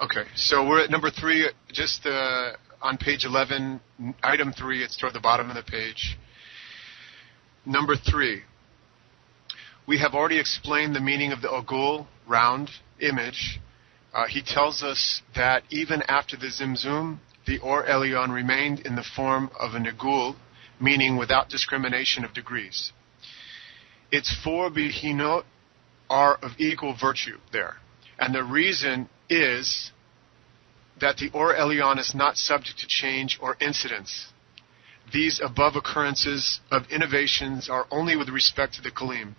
Okay, so we're at number 3, just on page 11, item 3. It's toward the bottom of the page. Number 3. We have already explained the meaning of the ogul, round, image. He tells us that even after the Zimzum, the Or Elyon remained in the form of a negul, meaning without discrimination of degrees. Its 4 behinot are of equal virtue there. And the reason is that the Or Elyon is not subject to change or incidence. These above occurrences of innovations are only with respect to the Kalim.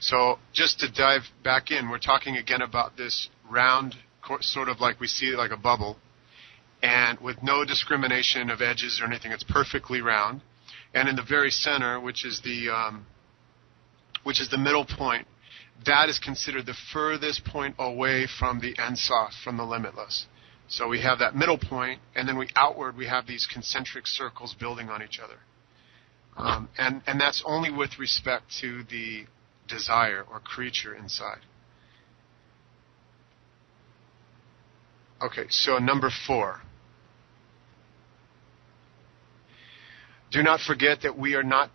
So just to dive back in, we're talking again about this round, sort of like we see it like a bubble, and with no discrimination of edges or anything. It's perfectly round. And in the very center, which is the middle point, that is considered the furthest point away from the Ein Sof, from the limitless. So we have that middle point, and then we have these concentric circles building on each other. And that's only with respect to the desire or creature inside. Okay, so number 4. Do not forget that we are not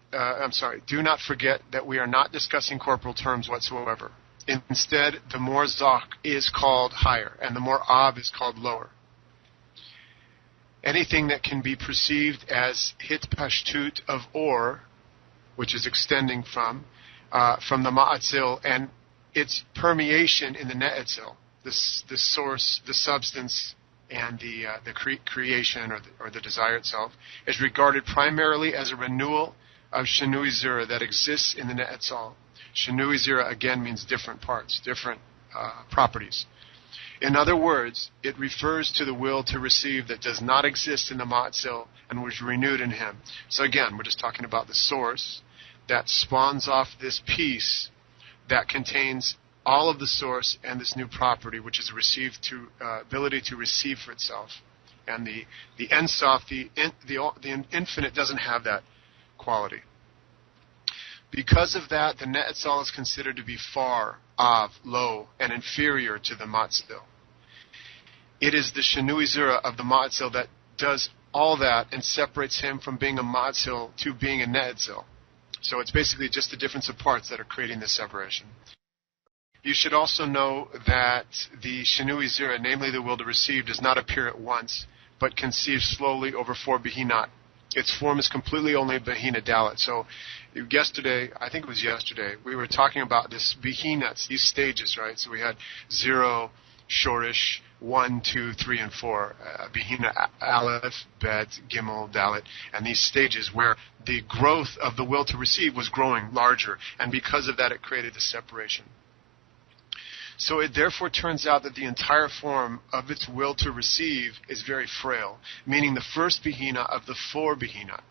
discussing corporal terms whatsoever. Instead, the more zach is called higher, and the more av is called lower. Anything that can be perceived as hitpashtut of or, which is extending from the ma'atzil, and its permeation in the ne'etzil, the source, the substance, and the creation or the desire itself, is regarded primarily as a renewal of Shinui Zera that exists in the Ne'etzal. Shinui Zera, again, means different parts, different properties. In other words, it refers to the will to receive that does not exist in the Ma'atzil and was renewed in him. So again, we're just talking about the source that spawns off this piece that contains all of the source and this new property, which is ability to receive for itself. And the Ein Sof, the infinite, doesn't have that quality. Because of that, the Ne'etzal is considered to be far, av, low, and inferior to the Matzil. It is the Shinui Zera of the Matzil that does all that and separates him from being a Matzil to being a Ne'etzil. So it's basically just the difference of parts that are creating this separation. You should also know that the Shinui Zera, namely the will to receive, does not appear at once, but conceives slowly over 4 behinat. Its form is completely only behina dalit. So I think it was yesterday, we were talking about this behinats, these stages, right? So we had 0, shorish, 1, 2, 3, and 4, behina aleph, bet, gimel, dalit, and these stages where the growth of the will to receive was growing larger, and because of that it created a separation. So it therefore turns out that the entire form of its will to receive is very frail, meaning the first behina of the 4 behina.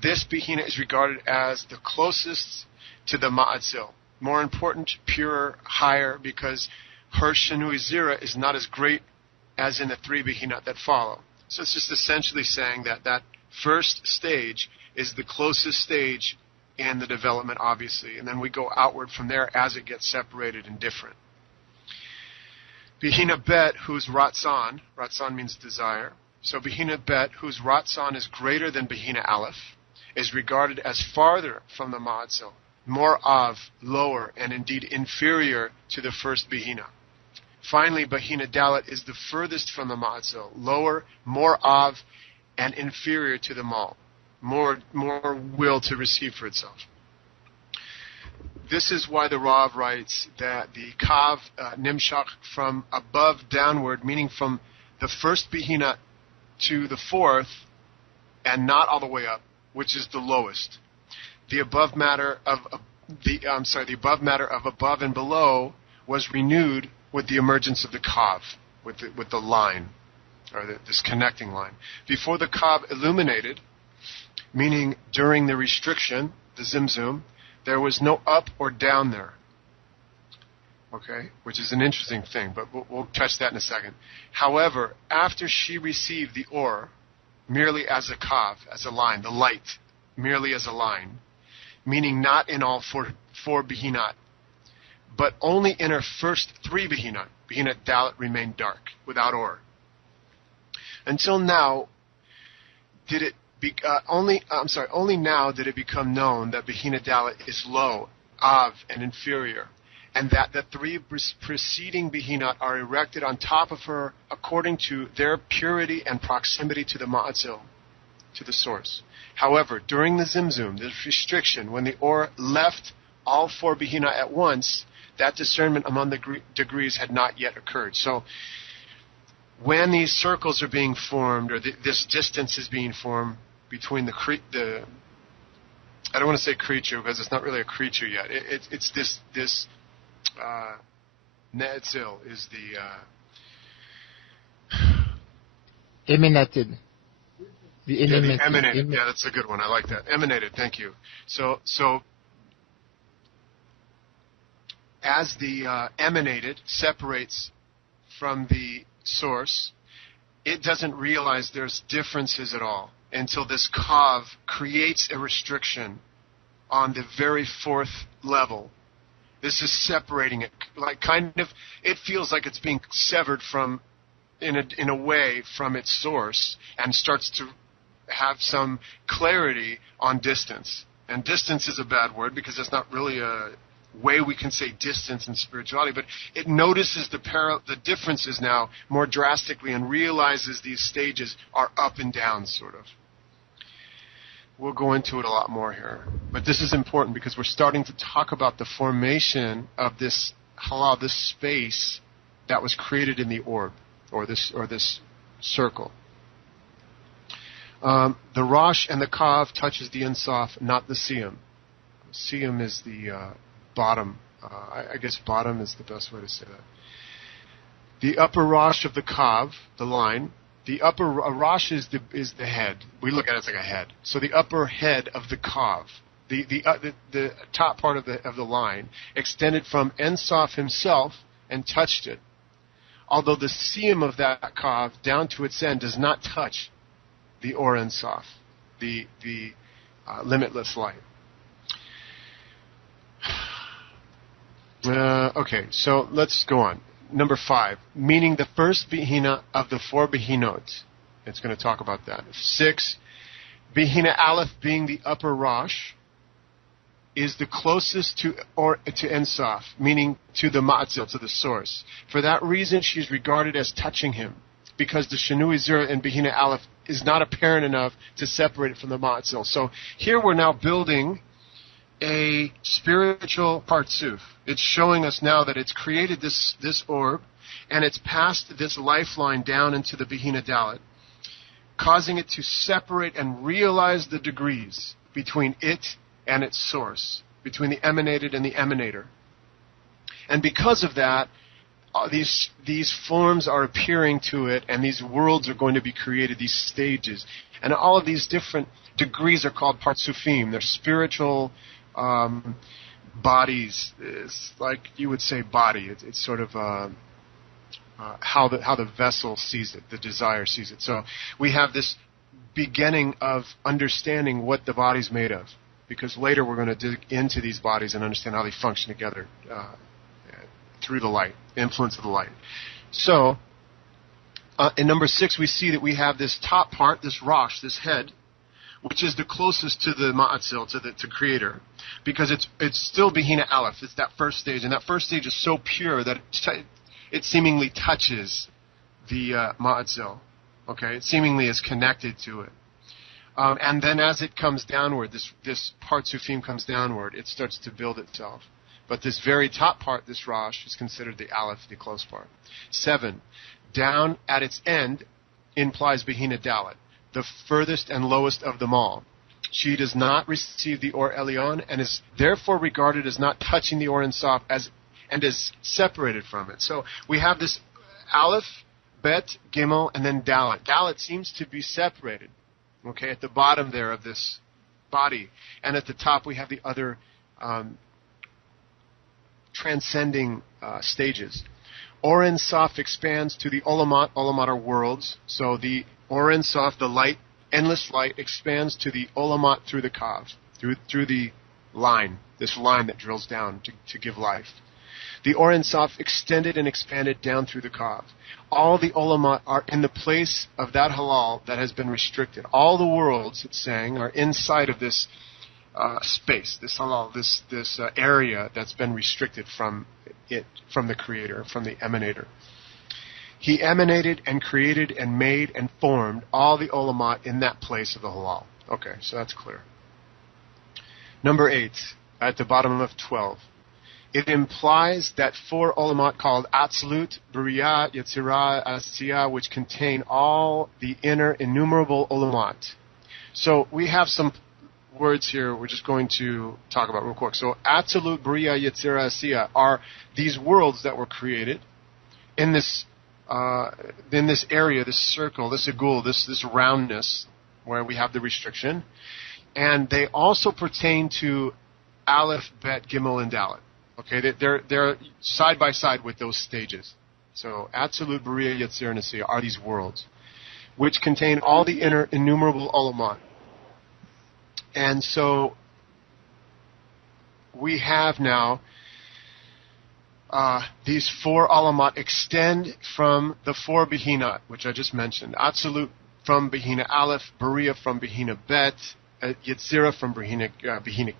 This behina is regarded as the closest to the ma'atzil, more important, purer, higher, because her shinui zira is not as great as in the 3 behina that follow. So it's just essentially saying that first stage is the closest stage in the development, obviously, and then we go outward from there as it gets separated and different. Behina bet, whose ratzon means desire, so Behina bet, whose ratzon is greater than Behina aleph, is regarded as farther from the ma'atzil, more av, lower, and indeed inferior to the first Behina. Finally, Behina dalit is the furthest from the ma'atzil, lower, more av, and inferior to them all, more will to receive for itself. This is why the Rav writes that the kav nimshach from above downward, meaning from the first behina to the 4th, and not all the way up, which is the lowest. The above matter of above and below was renewed with the emergence of the kav, with the line, or this connecting line. Before the kav illuminated, meaning during the restriction, the zimzum, there was no up or down there, okay, which is an interesting thing, but we'll touch that in a second. However, after she received the or, merely as a kav, as a line, the light, merely as a line, meaning not in all four behinat, but only in her first three Behinat, Behinat Dalet, remained dark, without Or. Until now, only now did it become known that Behinat Dalet is low, Av, and inferior, and that the three preceding Behinat are erected on top of her according to their purity and proximity to the Ma'atzil, to the source. However, during the Zimzum, this restriction, when the Or left all four Behinat at once, that discernment among the degrees had not yet occurred. So, when these circles are being formed, or this distance is being formed between the I don't want to say creature because it's not really a creature yet. It's this Ne'etzil is the emanated. The emanated. Yeah, that's a good one. I like that. Emanated. Thank you. So as the emanated separates from the source, it doesn't realize there's differences at all until this Kav creates a restriction on the very fourth level. This is separating it, like it feels like it's being severed from, in a way, from its source, and starts to have some clarity on distance. And distance is a bad word because it's not really a way we can say distance in spirituality, but it notices the differences now more drastically and realizes these stages are up and down, sort of. We'll go into it a lot more here. But this is important because we're starting to talk about the formation of this halal, this space that was created in the orb, or this circle. The Rosh and the Kav touches the Ein Sof, not the Siyum. Siyum is the bottom. I guess bottom is the best way to say that. The upper Rosh of the Kav, the line, the upper Rosh is the head. We look at it as like a head. So the upper head of the Kav, the top part of the line, extended from Ein Sof himself and touched it. Although the Siyum of that Kav down to its end does not touch the Or Ein Sof, the limitless light. Okay, so let's go on. Number 5, meaning the first Bihina of the 4 Behinot. It's going to talk about that. 6, Bihina Aleph being the upper Rosh, is the closest to Ein Sof, meaning to the Ma'atzil, to the source. For that reason, she is regarded as touching him, because the Shinui Zira in Bihina Aleph is not apparent enough to separate it from the Ma'atzil. So here we're now building a spiritual partsuf. It's showing us now that it's created this orb, and it's passed this lifeline down into the Bihina Dalet, causing it to separate and realize the degrees between it and its source, between the emanated and the emanator. And because of that, these forms are appearing to it, and these worlds are going to be created, these stages. And all of these different degrees are called partsufim. They're spiritual bodies. It's like you would say body. It's sort of how the vessel sees it, the desire sees it. So we have this beginning of understanding what the body's made of, because later we're going to dig into these bodies and understand how they function together through the light, the influence of the light. So in number 6, we see that we have this top part, this Rosh, this head, which is the closest to the Ma'atzil, to Creator, because it's still Bihina Aleph. It's that first stage, and that first stage is so pure that it seemingly touches the Ma'atzil. Okay, it seemingly is connected to it. And then as it comes downward, this Partsufim comes downward, it starts to build itself. But this very top part, this Rosh, is considered the Aleph, the close part. 7, down at its end implies Bihina Dalet, the furthest and lowest of them all. She does not receive the Or Elyon and is therefore regarded as not touching the Or Ein Sof and is separated from it. So we have this Aleph, Bet, Gimel, and then Dalet. Dalet seems to be separated, okay, at the bottom there of this body. And at the top we have the other transcending stages. Or Ein Sof expands to the Olamat. Olamat are worlds. So the Or Ein Sof, the light, endless light, expands to the Olamat through the Kav, through the line, this line that drills down to give life. The Or Ein Sof extended and expanded down through the Kav. All the Olamot are in the place of that halal that has been restricted. All the worlds, it's saying, are inside of this space, this halal, this area that's been restricted from the Creator, from the Emanator. He emanated and created and made and formed all the Olamot in that place of the halal. Okay, so that's clear. Number 8, at the bottom of 12. It implies that 4 Olamot called Atzilut, Beriah, Yetzirah, Asiyah, which contain all the inner innumerable Olamot. So we have some words here we're just going to talk about real quick. So Atzilut, Beriah, Yetzirah, Asiyah are these worlds that were created in this area, this circle, this agul, this roundness where we have the restriction. And they also pertain to Aleph, Bet, Gimel, and Dalet. Okay, they're side by side with those stages. So Atzilut, Beriah, Yetzirah, and Asiyah are these worlds, which contain all the inner innumerable Olamot. And so we have now these 4 Olamot extend from the 4 Behinat, which I just mentioned. Atzilut from Behina Aleph, Beriah from Behina Bet, Yetzirah from Behina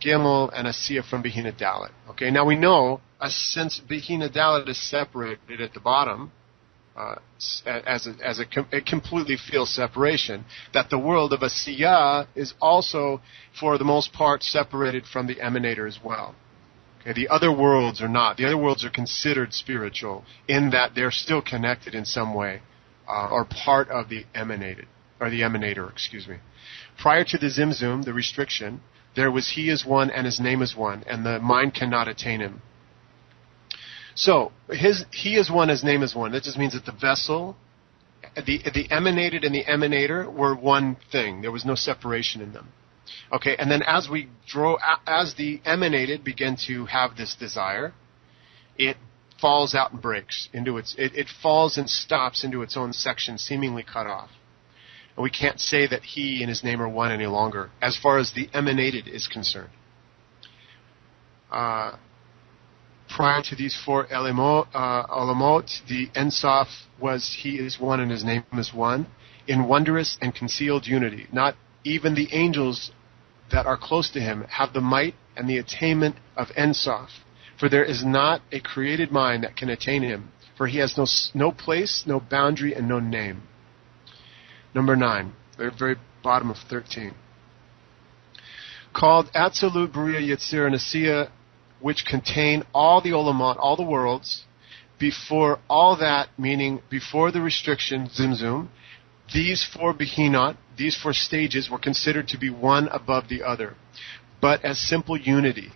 Gimel, and Asiyah from Behina Dalet. Okay, now we know, since Behina Dalet is separated at the bottom, as a completely field separation, that the world of Asiyah is also, for the most part, separated from the Emanator as well. Okay, the other worlds are not. The other worlds are considered spiritual in that they're still connected in some way, or part of the Emanator. Prior to the Zimzum, the restriction, there was He is one and His name is one, and the mind cannot attain Him. So, He is one, His name is one. That just means that the vessel, the emanated and the emanator were one thing. There was no separation in them. Okay, and then as the emanated begin to have this desire, it falls out and breaks into it falls and stops into its own section, seemingly cut off. And we can't say that He and His name are one any longer, as far as the emanated is concerned. Prior to these 4 Olamot, the Ein Sof was He is one and His name is one, in wondrous and concealed unity. Not even the angels that are close to Him have the might and the attainment of Ein Sof, for there is not a created mind that can attain Him, for He has no place, no boundary, and no name. Number 9, the very bottom of 13. Called Atzilut, Beriah, Yetzirah, and Asiyah, which contain all the Olamot, all the worlds, before all that, meaning before the restriction, Zimzum, these 4 Behinot, these 4 stages were considered to be one above the other, but as simple unity.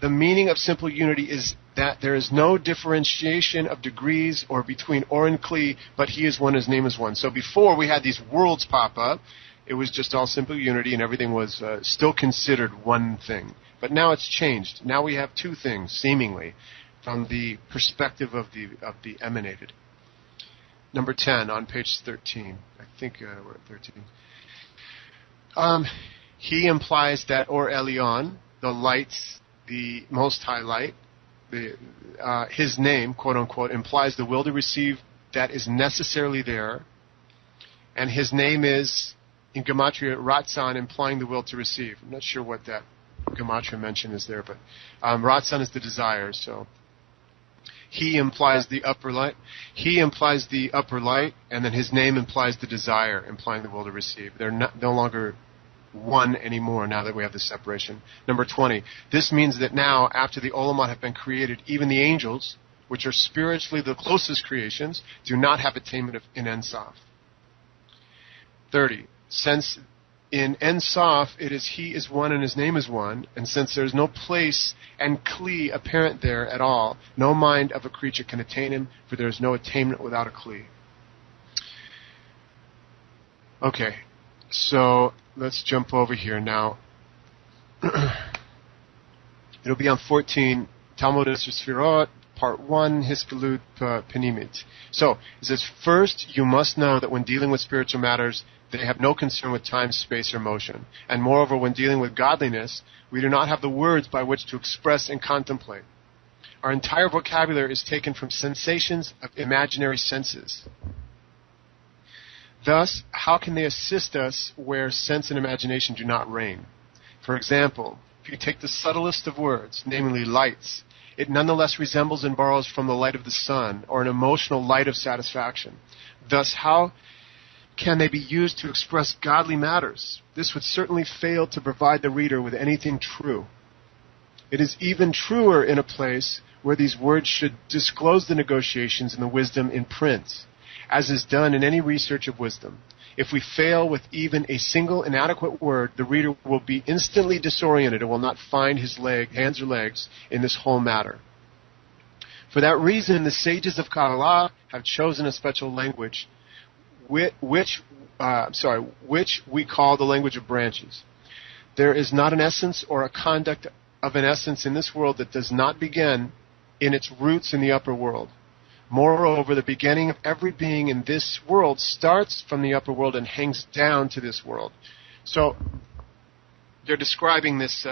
The meaning of simple unity is that there is no differentiation of degrees or between Or and Kli, but He is one, His name is one. So before we had these worlds pop up, it was just all simple unity and everything was still considered one thing. But now it's changed. Now we have 2 things, seemingly, from the perspective of the emanated. Number 10 on page 13. I think we're at 13. He implies that Or Elyon, the lights, the Most High Light, His name, quote unquote, implies the will to receive that is necessarily there, and His name is, in Gematria, Ratzon, implying the will to receive. I'm not sure what that Gematria mention is there, but Ratzon is the desire, so He implies the upper light. He implies the upper light, and then His name implies the desire, implying the will to receive. They're no longer one anymore now that we have this separation. Number 20. This means that now, after the Olamot have been created, even the angels, which are spiritually the closest creations, do not have attainment in Ein Sof. 30. Since in Ein Sof it is He is one and His name is one, and since there is no place and Kli apparent there at all, no mind of a creature can attain Him, for there is no attainment without a Kli. Okay, so let's jump over here now. It'll be on 14, Talmud Eser Sefirot, Part 1, Hiskalut Penimit. So, it says, first, you must know that when dealing with spiritual matters, they have no concern with time, space, or motion. And moreover, when dealing with godliness, we do not have the words by which to express and contemplate. Our entire vocabulary is taken from sensations of imaginary senses. Thus, how can they assist us where sense and imagination do not reign? For example, if you take the subtlest of words, namely lights, it nonetheless resembles and borrows from the light of the sun, or an emotional light of satisfaction. Thus, how can they be used to express godly matters? This would certainly fail to provide the reader with anything true. It is even truer in a place where these words should disclose the negotiations and the wisdom in print, as is done in any research of wisdom. If we fail with even a single inadequate word, the reader will be instantly disoriented and will not find his hands or legs in this whole matter. For that reason, the sages of Kabbalah have chosen a special language, which we call the language of branches. There is not an essence or a conduct of an essence in this world that does not begin in its roots in the upper world. Moreover, the beginning of every being in this world starts from the upper world and hangs down to this world. So they're describing this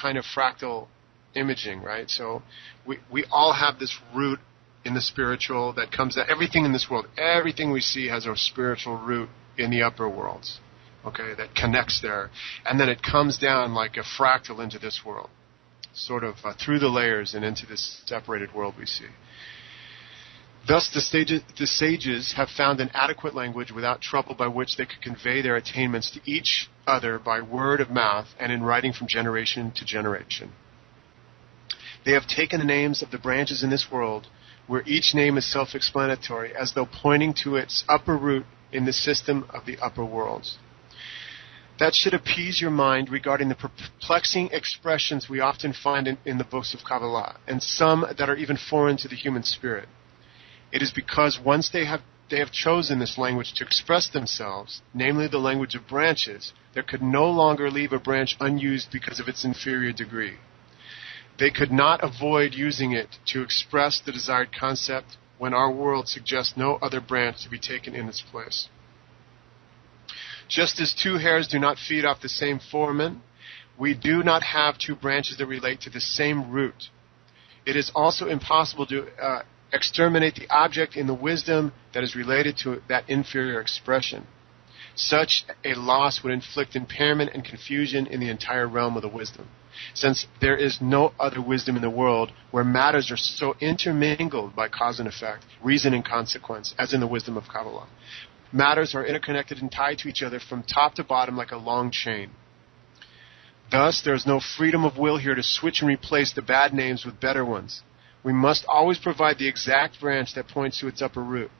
kind of fractal imaging, right? So we all have this root in the spiritual that comes out. Everything in this world, everything we see has a spiritual root in the upper worlds, okay, that connects there. And then it comes down like a fractal into this world, sort of through the layers and into this separated world we see. Thus, the sages have found an adequate language without trouble by which they could convey their attainments to each other by word of mouth and in writing from generation to generation. They have taken the names of the branches in this world, where each name is self-explanatory, as though pointing to its upper root in the system of the upper worlds. That should appease your mind regarding the perplexing expressions we often find in the books of Kabbalah, and some that are even foreign to the human spirit. It is because once they have chosen this language to express themselves, namely the language of branches, there could no longer leave a branch unused because of its inferior degree. They could not avoid using it to express the desired concept when our world suggests no other branch to be taken in its place. Just as two hairs do not feed off the same foramen, we do not have two branches that relate to the same root. It is also impossible to exterminate the object in the wisdom that is related to that inferior expression. Such a loss would inflict impairment and confusion in the entire realm of the wisdom, since there is no other wisdom in the world where matters are so intermingled by cause and effect, reason and consequence, as in the wisdom of Kabbalah. Matters are interconnected and tied to each other from top to bottom like a long chain. Thus, there is no freedom of will here to switch and replace the bad names with better ones. We must always provide the exact branch that points to its upper root,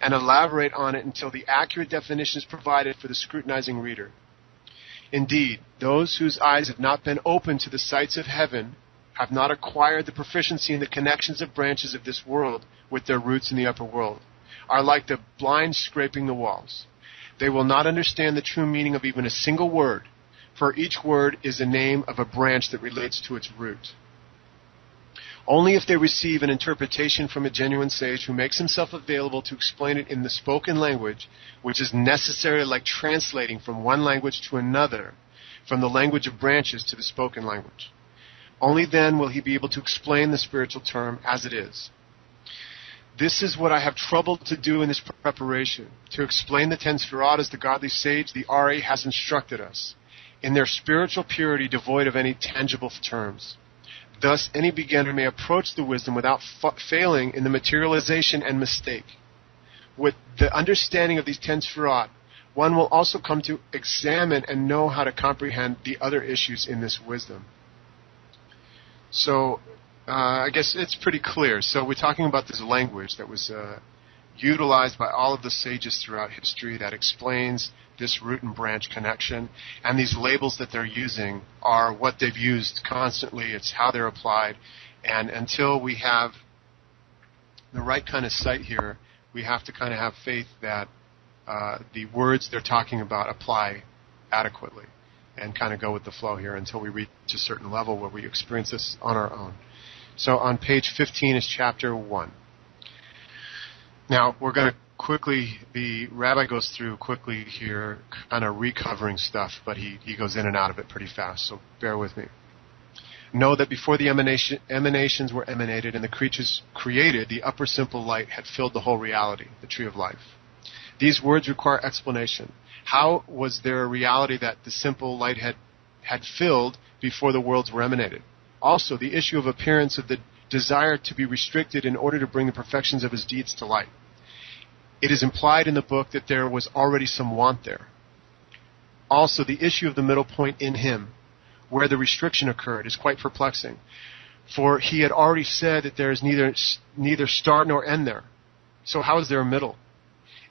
and elaborate on it until the accurate definition is provided for the scrutinizing reader. Indeed, those whose eyes have not been opened to the sights of heaven have not acquired the proficiency in the connections of branches of this world with their roots in the upper world, are like the blind scraping the walls. They will not understand the true meaning of even a single word, for each word is the name of a branch that relates to its root. Only if they receive an interpretation from a genuine sage who makes himself available to explain it in the spoken language, which is necessarily like translating from one language to another, from the language of branches to the spoken language. Only then will he be able to explain the spiritual term as it is. This is what I have troubled to do in this preparation, to explain the 10 Sefirot as the godly sage, the R.A., has instructed us, in their spiritual purity devoid of any tangible terms. Thus, any beginner may approach the wisdom without failing in the materialization and mistake. With the understanding of these 10 Sefirot, one will also come to examine and know how to comprehend the other issues in this wisdom. So, I guess it's pretty clear. So we're talking about this language that was utilized by all of the sages throughout history that explains this root and branch connection, and these labels that they're using are what they've used constantly. It's how they're applied, and until we have the right kind of sight here, we have to kind of have faith that the words they're talking about apply adequately and kind of go with the flow here until we reach a certain level where we experience this on our own. So on page 15 is chapter 1. Now, we're going to quickly, the rabbi goes through quickly here, kind of recovering stuff, but he goes in and out of it pretty fast, so bear with me. Know that before the emanations were emanated and the creatures created, the upper simple light had filled the whole reality, the tree of life. These words require explanation. How was there a reality that the simple light had filled before the worlds were emanated? Also, the issue of appearance of the desire to be restricted in order to bring the perfections of his deeds to light. It is implied in the book that there was already some want there. Also, the issue of the middle point in him, where the restriction occurred, is quite perplexing. For he had already said that there is neither start nor end there. So how is there a middle?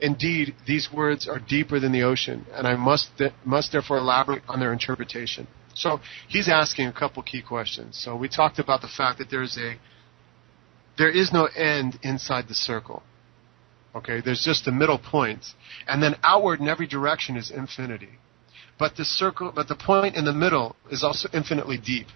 Indeed, these words are deeper than the ocean, and I must therefore elaborate on their interpretation. So he's asking a couple key questions. So we talked about the fact that there is no end inside the circle. Okay, there's just a middle point, and then outward in every direction is infinity. But the point in the middle is also infinitely deep.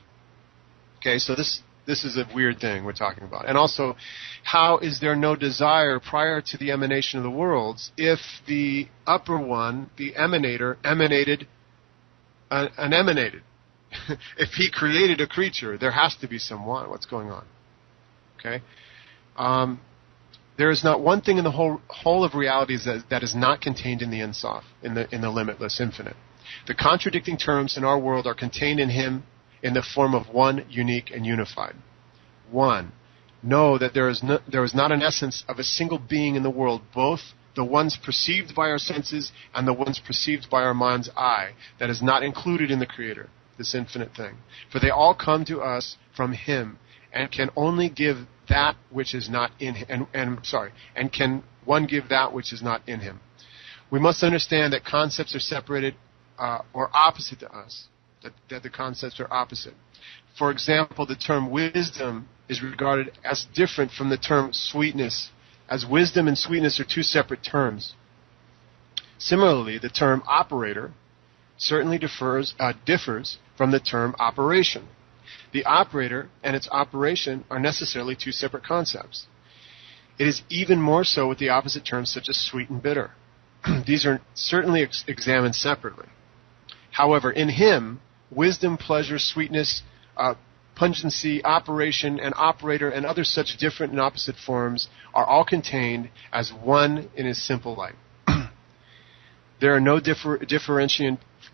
Okay, so this is a weird thing we're talking about. And also, how is there no desire prior to the emanation of the worlds if the upper one, the emanator, emanated an emanated? If he created a creature, there has to be some want. What's going on? Okay? There is not one thing in the whole of reality that is not contained in the Ein Sof, in the limitless, infinite. The contradicting terms in our world are contained in him in the form of one, unique, and unified. One, know that there is not an essence of a single being in the world, both the ones perceived by our senses and the ones perceived by our mind's eye, that is not included in the Creator, this infinite thing. For they all come to us from him, and can only give that which is not in him. And can one give that which is not in him? We must understand that concepts are separated or opposite to us. That the concepts are opposite. For example, the term wisdom is regarded as different from the term sweetness, as wisdom and sweetness are two separate terms. Similarly, the term operator certainly differs from the term operation. The operator and its operation are necessarily two separate concepts. It is even more so with the opposite terms such as sweet and bitter. These are certainly examined separately. However, in him, wisdom, pleasure, sweetness, pungency, operation, and operator, and other such different and opposite forms are all contained as one in his simple light. There are no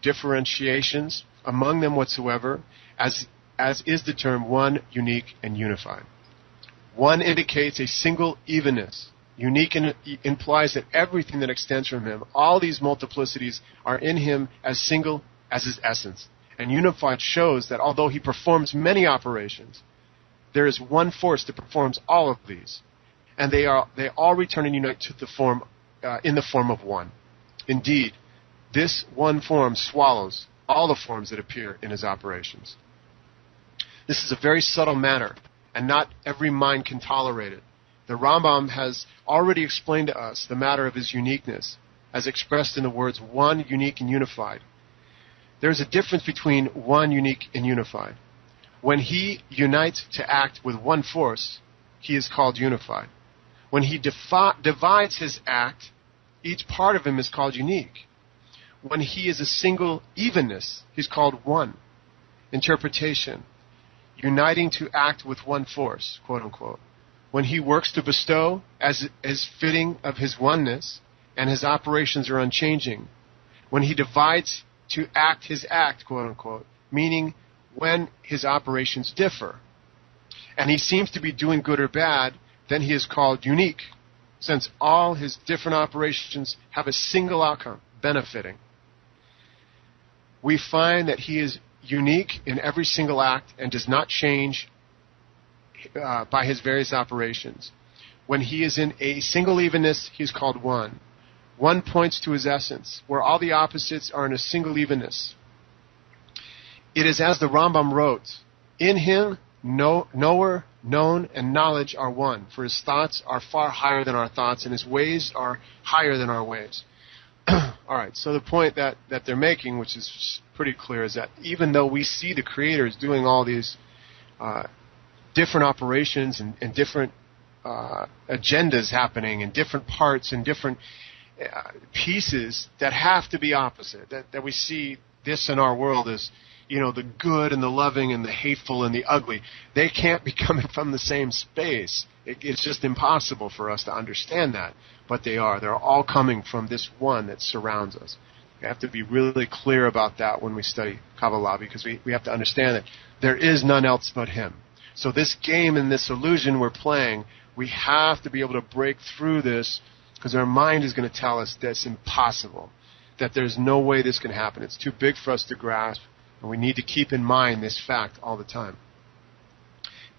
differentiations among them whatsoever, as is the term one, unique, and unified. One indicates a single evenness. Unique implies that everything that extends from him, all these multiplicities, are in him as single as his essence. And unified shows that although he performs many operations, there is one force that performs all of these, and they all return and unite to the form in the form of one. Indeed, this one form swallows all the forms that appear in his operations. This is a very subtle matter, and not every mind can tolerate it. The Rambam has already explained to us the matter of his uniqueness, as expressed in the words one, unique, and unified. There is a difference between one, unique, and unified. When he unites to act with one force, he is called unified. When he divides his act, each part of him is called unique. When he is a single evenness, he's called one. Interpretation: uniting to act with one force, quote unquote. When he works to bestow as is fitting of his oneness, and his operations are unchanging. When he divides to act his act, quote unquote, meaning when his operations differ, and he seems to be doing good or bad, then he is called unique, since all his different operations have a single outcome, benefiting. We find that he is unique in every single act and does not change by his various operations. When he is in a single evenness, he is called one. One points to his essence, where all the opposites are in a single evenness. It is as the Rambam wrote, in him, knower, known, and knowledge are one, for his thoughts are far higher than our thoughts, and his ways are higher than our ways. All right, so the point that they're making, which is pretty clear, is that even though we see the creators doing all these different operations and different agendas happening in different parts and different pieces that have to be opposite, that we see this in our world the good and the loving and the hateful and the ugly. They can't be coming from the same space. It's just impossible for us to understand that. But they are. They're all coming from this one that surrounds us. We have to be really clear about that when we study Kabbalah, because we have to understand that there is none else but him. So this game and this illusion we're playing, we have to be able to break through this, because our mind is going to tell us that's impossible, that there's no way this can happen. It's too big for us to grasp, and we need to keep in mind this fact all the time,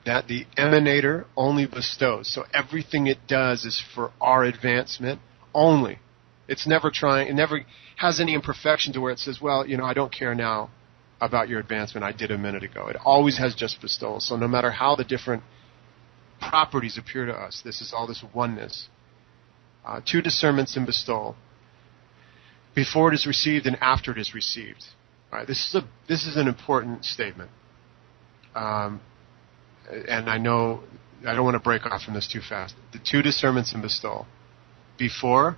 that the emanator only bestows. So everything it does is for our advancement only. It's never trying, it never has any imperfection to where it says, well, I don't care now about your advancement, I did a minute ago. It always has just bestowal. So no matter how the different properties appear to us, this is all this oneness. 2 discernments in bestowal, before it is received and after it is received. All right, this is an important statement. And I know I don't want to break off from this too fast. The 2 discernments in bestowal, before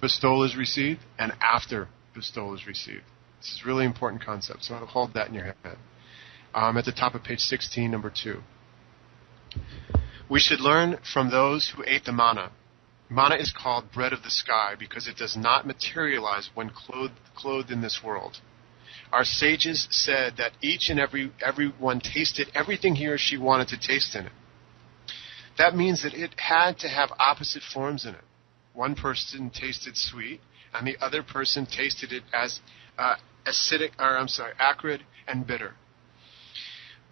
bestowal is received and after bestowal is received. This is a really important concept, so hold that in your head. At the top of page 16, number 2. We should learn from those who ate the manna. Manna is called bread of the sky because it does not materialize when clothed in this world. Our sages said that each and everyone tasted everything he or she wanted to taste in it. That means that it had to have opposite forms in it. One person tasted sweet, and the other person tasted it as acrid and bitter.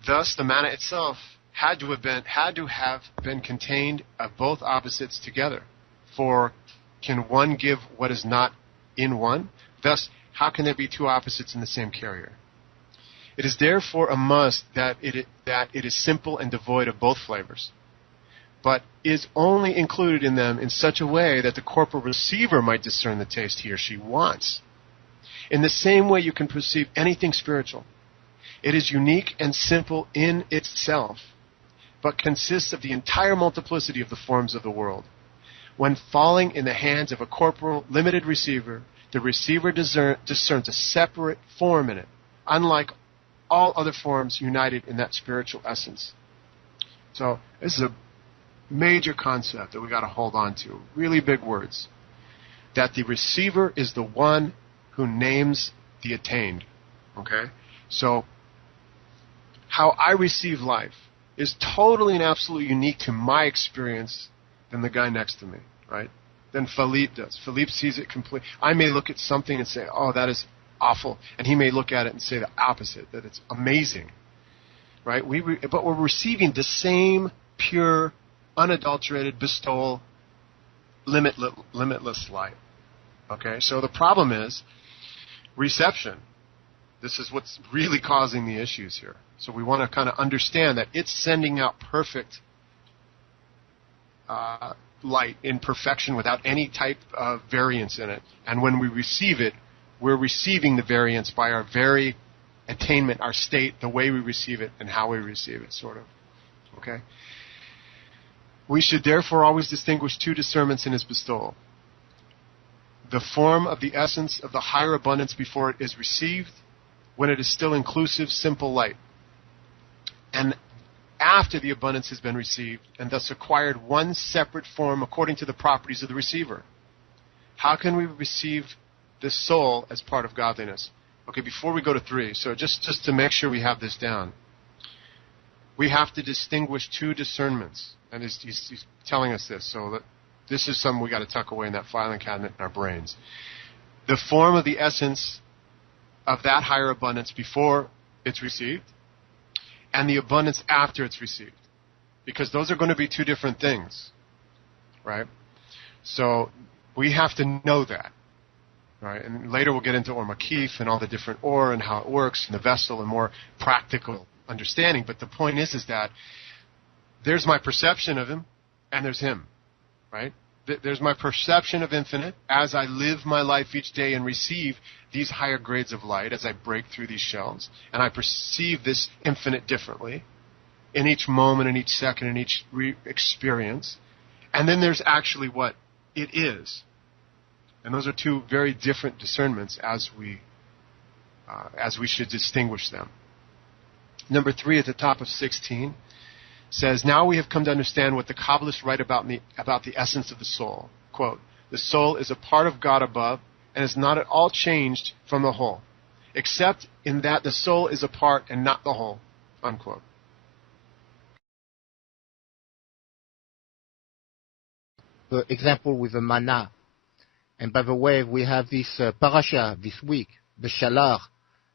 Thus, the manna itself had to have been contained of both opposites together. For can one give what is not in one? Thus, how can there be 2 opposites in the same carrier? It is therefore a must that it is simple and devoid of both flavors, but is only included in them in such a way that the corporal receiver might discern the taste he or she wants. In the same way you can perceive anything spiritual. It is unique and simple in itself, but consists of the entire multiplicity of the forms of the world. When falling in the hands of a corporal, limited receiver, the receiver discerns a separate form in it, unlike all other forms united in that spiritual essence. So this is a major concept that we got to hold on to. Really big words. That the receiver is the one who names the attained. Okay? So how I receive life is totally and absolutely unique to my experience than the guy next to me, right? Than Philippe does. Philippe sees it complete. I may look at something and say, oh, that is awful. And he may look at it and say the opposite, that it's amazing, right? But we're receiving the same pure, unadulterated bestowal, limitless light. Okay? So the problem is reception. This is what's really causing the issues here. So we want to kind of understand that it's sending out perfect light in perfection without any type of variance in it. And when we receive it, we're receiving the variance by our very attainment, our state, the way we receive it and how we receive it, sort of. Okay? We should therefore always distinguish 2 discernments in his bestowal. The form of the essence of the higher abundance before it is received, when it is still inclusive, simple light. And after the abundance has been received, and thus acquired one separate form according to the properties of the receiver. How can we receive the soul as part of godliness? Okay, before we go to 3, so just to make sure we have this down, we have to distinguish 2 discernments. And he's telling us this, so that this is something we got to tuck away in that filing cabinet in our brains. The form of the essence of that higher abundance before it's received, and the abundance after it's received. Because those are going to be 2 different things, right? So we have to know that, right? And later we'll get into Or Makif and all the different Or and how it works, and the vessel and more practical understanding. But the point is that there's my perception of him, and there's him, right? There's my perception of infinite as I live my life each day and receive these higher grades of light as I break through these shells. And I perceive this infinite differently in each moment, in each second, in each experience. And then there's actually what it is. And those are 2 very different discernments as we as we should distinguish them. Number 3 at the top of 16 says, now we have come to understand what the Kabbalists write about the essence of the soul. Quote, the soul is a part of God above and is not at all changed from the whole, except in that the soul is a part and not the whole. Unquote. The example with the manna. And by the way, we have this parasha this week, the Shalar,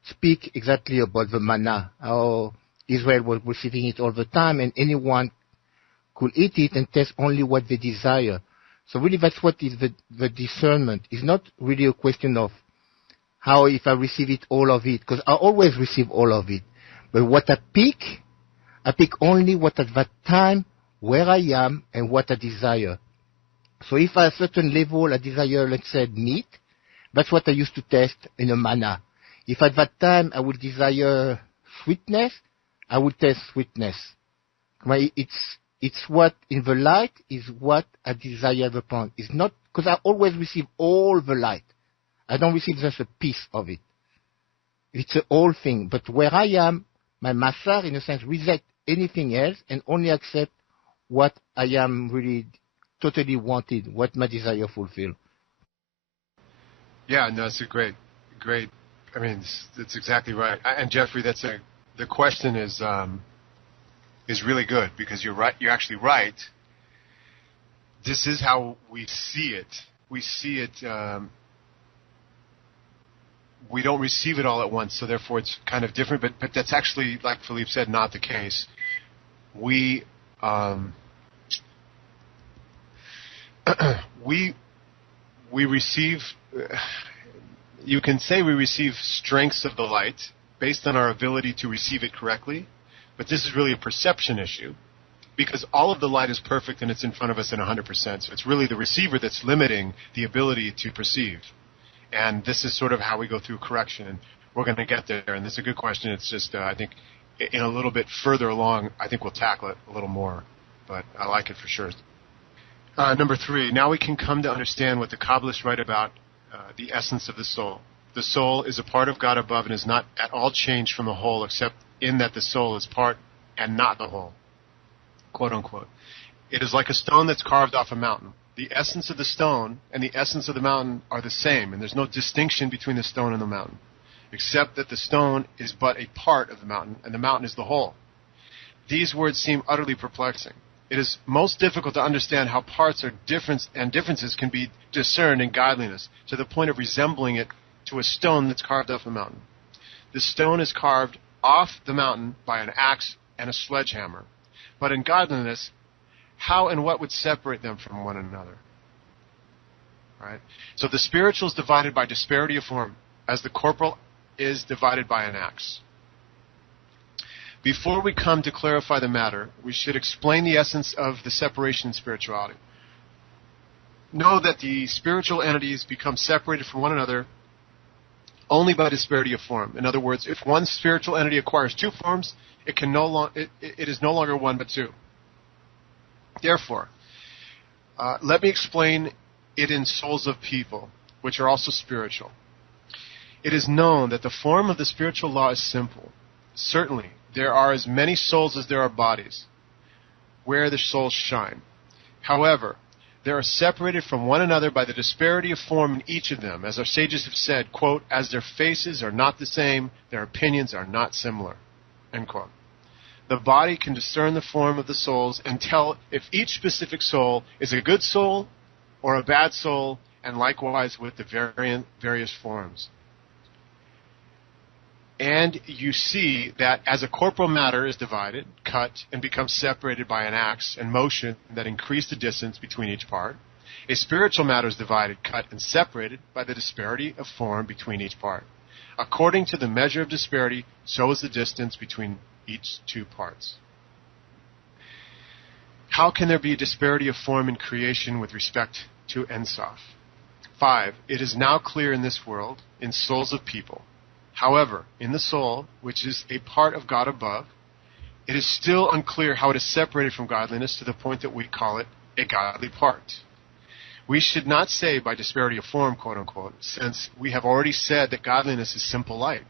speak exactly about the manna, how Israel was receiving it all the time, and anyone could eat it and taste only what they desire. So really that's what is the discernment. It's not really a question of how if I receive it, all of it, because I always receive all of it. But what I pick only what at that time, where I am, and what I desire. So if at a certain level I desire, let's say, meat, that's what I used to taste in a manna. If at that time I would desire sweetness, I would taste sweetness. It's what in the light is what I desire the plant. It's not, because I always receive all the light. I don't receive just a piece of it. It's a whole thing. But where I am, my masar, in a sense, reject anything else and only accept what I am really totally wanted, what my desire fulfill. Yeah, no, it's a great. I mean, it's exactly right. And Jeffrey, the question is really good because you're right. You're actually right. This is how we see it. We see it. We don't receive it all at once, so therefore it's kind of different. But that's actually, like Philippe said, not the case. We receive. You can say we receive strengths of the light based on our ability to receive it correctly, but this is really a perception issue because all of the light is perfect and it's in front of us in 100%. So it's really the receiver that's limiting the ability to perceive. And this is sort of how we go through correction, and we're going to get there. And this is a good question. It's just, I think, in a little bit further along, I think we'll tackle it a little more. But I like it for sure. Number 3, now we can come to understand what the Kabbalists write about the essence of the soul. The soul is a part of God above and is not at all changed from the whole, except in that the soul is part and not the whole. Quote unquote. It is like a stone that's carved off a mountain. The essence of the stone and the essence of the mountain are the same, and there's no distinction between the stone and the mountain, except that the stone is but a part of the mountain, and the mountain is the whole. These words seem utterly perplexing. It is most difficult to understand how parts are different and differences can be discerned in godliness to the point of resembling it to a stone that's carved off a mountain. The stone is carved off the mountain by an axe and a sledgehammer. But in godliness, how and what would separate them from one another? Right? So the spiritual is divided by disparity of form, as the corporal is divided by an axe. Before we come to clarify the matter, we should explain the essence of the separation in spirituality. Know that the spiritual entities become separated from one another only by disparity of form. In other words, if one spiritual entity acquires 2 forms, it is no longer one but 2. Therefore, let me explain it in souls of people, which are also spiritual. It is known that the form of the spiritual law is simple. Certainly, there are as many souls as there are bodies, where the souls shine. However, they are separated from one another by the disparity of form in each of them. As our sages have said, quote, as their faces are not the same, their opinions are not similar, end quote. The body can discern the form of the souls and tell if each specific soul is a good soul or a bad soul, and likewise with the various forms. And you see that as a corporal matter is divided, cut, and becomes separated by an axe and motion that increase the distance between each part, a spiritual matter is divided, cut, and separated by the disparity of form between each part. According to the measure of disparity, so is the distance between each 2 parts. How can there be a disparity of form in creation with respect to Ein Sof? 5. It is now clear in this world, in souls of people. However, in the soul, which is a part of God above, it is still unclear how it is separated from godliness to the point that we call it a godly part. We should not say by disparity of form, quote unquote, since we have already said that godliness is simple light.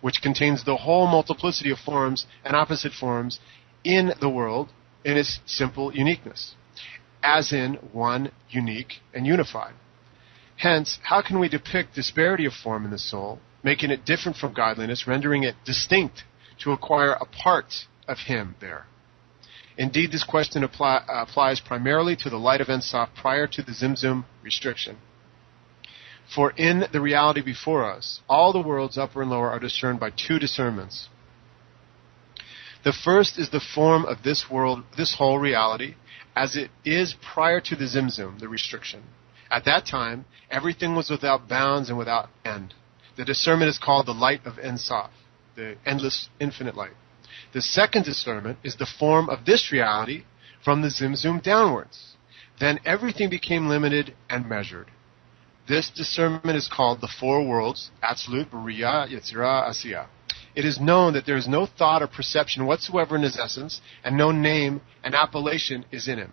which contains the whole multiplicity of forms and opposite forms in the world in its simple uniqueness, as in one unique and unified. Hence, how can we depict disparity of form in the soul, making it different from godliness, rendering it distinct to acquire a part of him there? Indeed, this question applies primarily to the light of Ein Sof prior to the Tzimtzum restriction. For in the reality before us, all the worlds, upper and lower, are discerned by two discernments. The first is the form of this world, this whole reality, as it is prior to the Tzimtzum, the restriction. At that time, everything was without bounds and without end. The discernment is called the light of Ein Sof, the endless, infinite light. The second discernment is the form of this reality from the Tzimtzum downwards. Then everything became limited and measured. This discernment is called the four worlds, Atzilut, Beriah, Yetzirah, Asiyah. It is known that there is no thought or perception whatsoever in his essence, and no name and appellation is in him.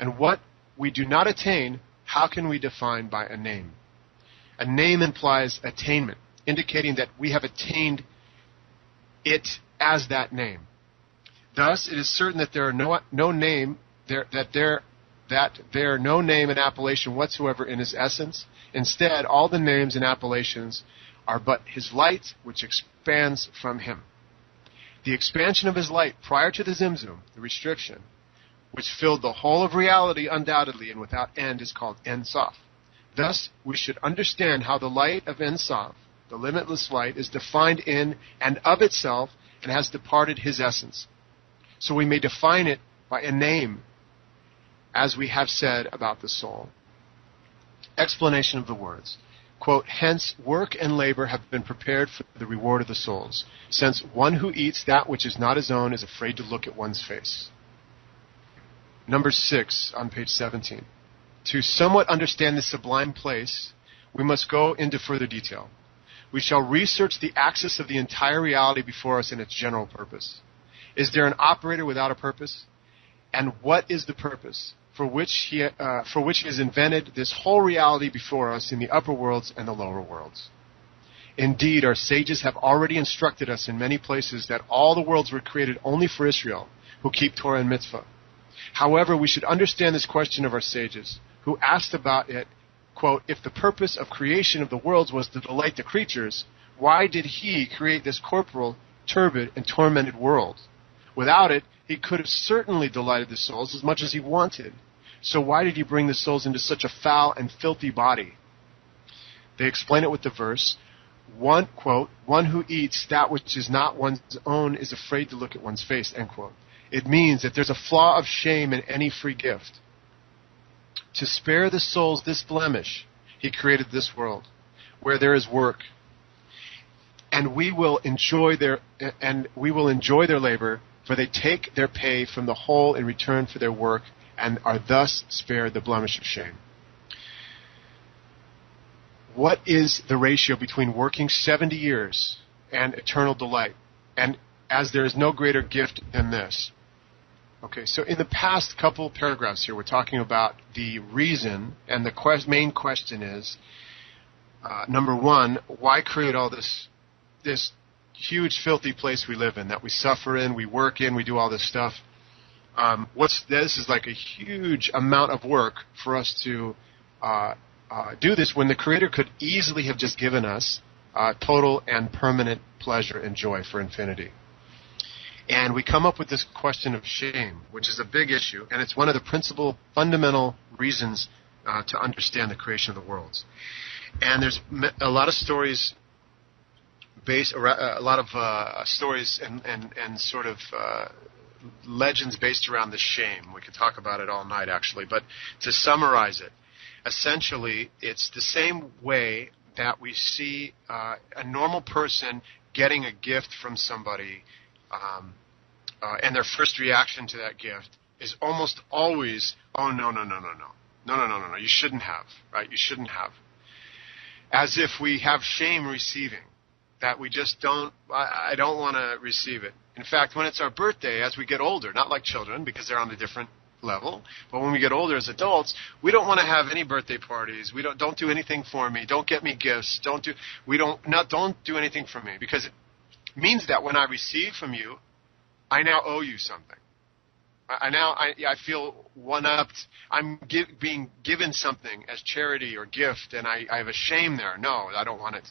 And what we do not attain, how can we define by a name? A name implies attainment, indicating that we have attained it as that name. Thus, it is certain that there are no name and appellation whatsoever in his essence. Instead, all the names and appellations are but his light, which expands from him. The expansion of his light prior to the Tzimtzum, the restriction, which filled the whole of reality undoubtedly and without end, is called Ein Sof. Thus, we should understand how the light of Ein Sof, the limitless light, is defined in and of itself and has departed his essence. So we may define it by a name, as we have said about the soul. Explanation of the words. Quote, hence, work and labor have been prepared for the reward of the souls, since one who eats that which is not his own is afraid to look at one's face. Number 6 on page 17. To somewhat understand this sublime place, we must go into further detail. We shall research the axis of the entire reality before us and its general purpose. Is there an operator without a purpose? And what is the purpose for which he has invented this whole reality before us in the upper worlds and the lower worlds? Indeed, our sages have already instructed us in many places that all the worlds were created only for Israel, who keep Torah and Mitzvah. However, we should understand this question of our sages, who asked about it, quote, if the purpose of creation of the worlds was to delight the creatures, why did he create this corporal, turbid, and tormented world? Without it, he could have certainly delighted the souls as much as he wanted. So why did he bring the souls into such a foul and filthy body? They explain it with the verse, one, quote, one who eats that which is not one's own is afraid to look at one's face, end quote. It means that there's a flaw of shame in any free gift. To spare the souls this blemish, he created this world, where there is work, and we will enjoy their labor, for they take their pay from the whole in return for their work, and are thus spared the blemish of shame. What is the ratio between working 70 years and eternal delight? And as there is no greater gift than this. Okay, so in the past couple paragraphs here, we're talking about the reason, and the main question is, number one, why create all this huge, filthy place we live in, that we suffer in, we work in, we do all this stuff? This is like a huge amount of work for us to do this, when the Creator could easily have just given us total and permanent pleasure and joy for infinity. And we come up with this question of shame, which is a big issue, and it's one of the principal, fundamental reasons to understand the creation of the worlds. And there's a lot of stories stories and sort of legends based around the shame. We could talk about it all night, actually. But to summarize it, essentially, it's the same way that we see a normal person getting a gift from somebody, and their first reaction to that gift is almost always, oh, no, you shouldn't have, right? You shouldn't have. As if we have shame receiving, that we just I don't want to receive it. In fact, when it's our birthday, as we get older, not like children, because they're on a different level. But when we get older as adults, we don't want to have any birthday parties. We don't do anything for me. Don't get me gifts. Don't do anything for me, because it means that when I receive from you, I now owe you something. I feel one-upped. I'm being given something as charity or gift, and I have a shame there. No, I don't want it,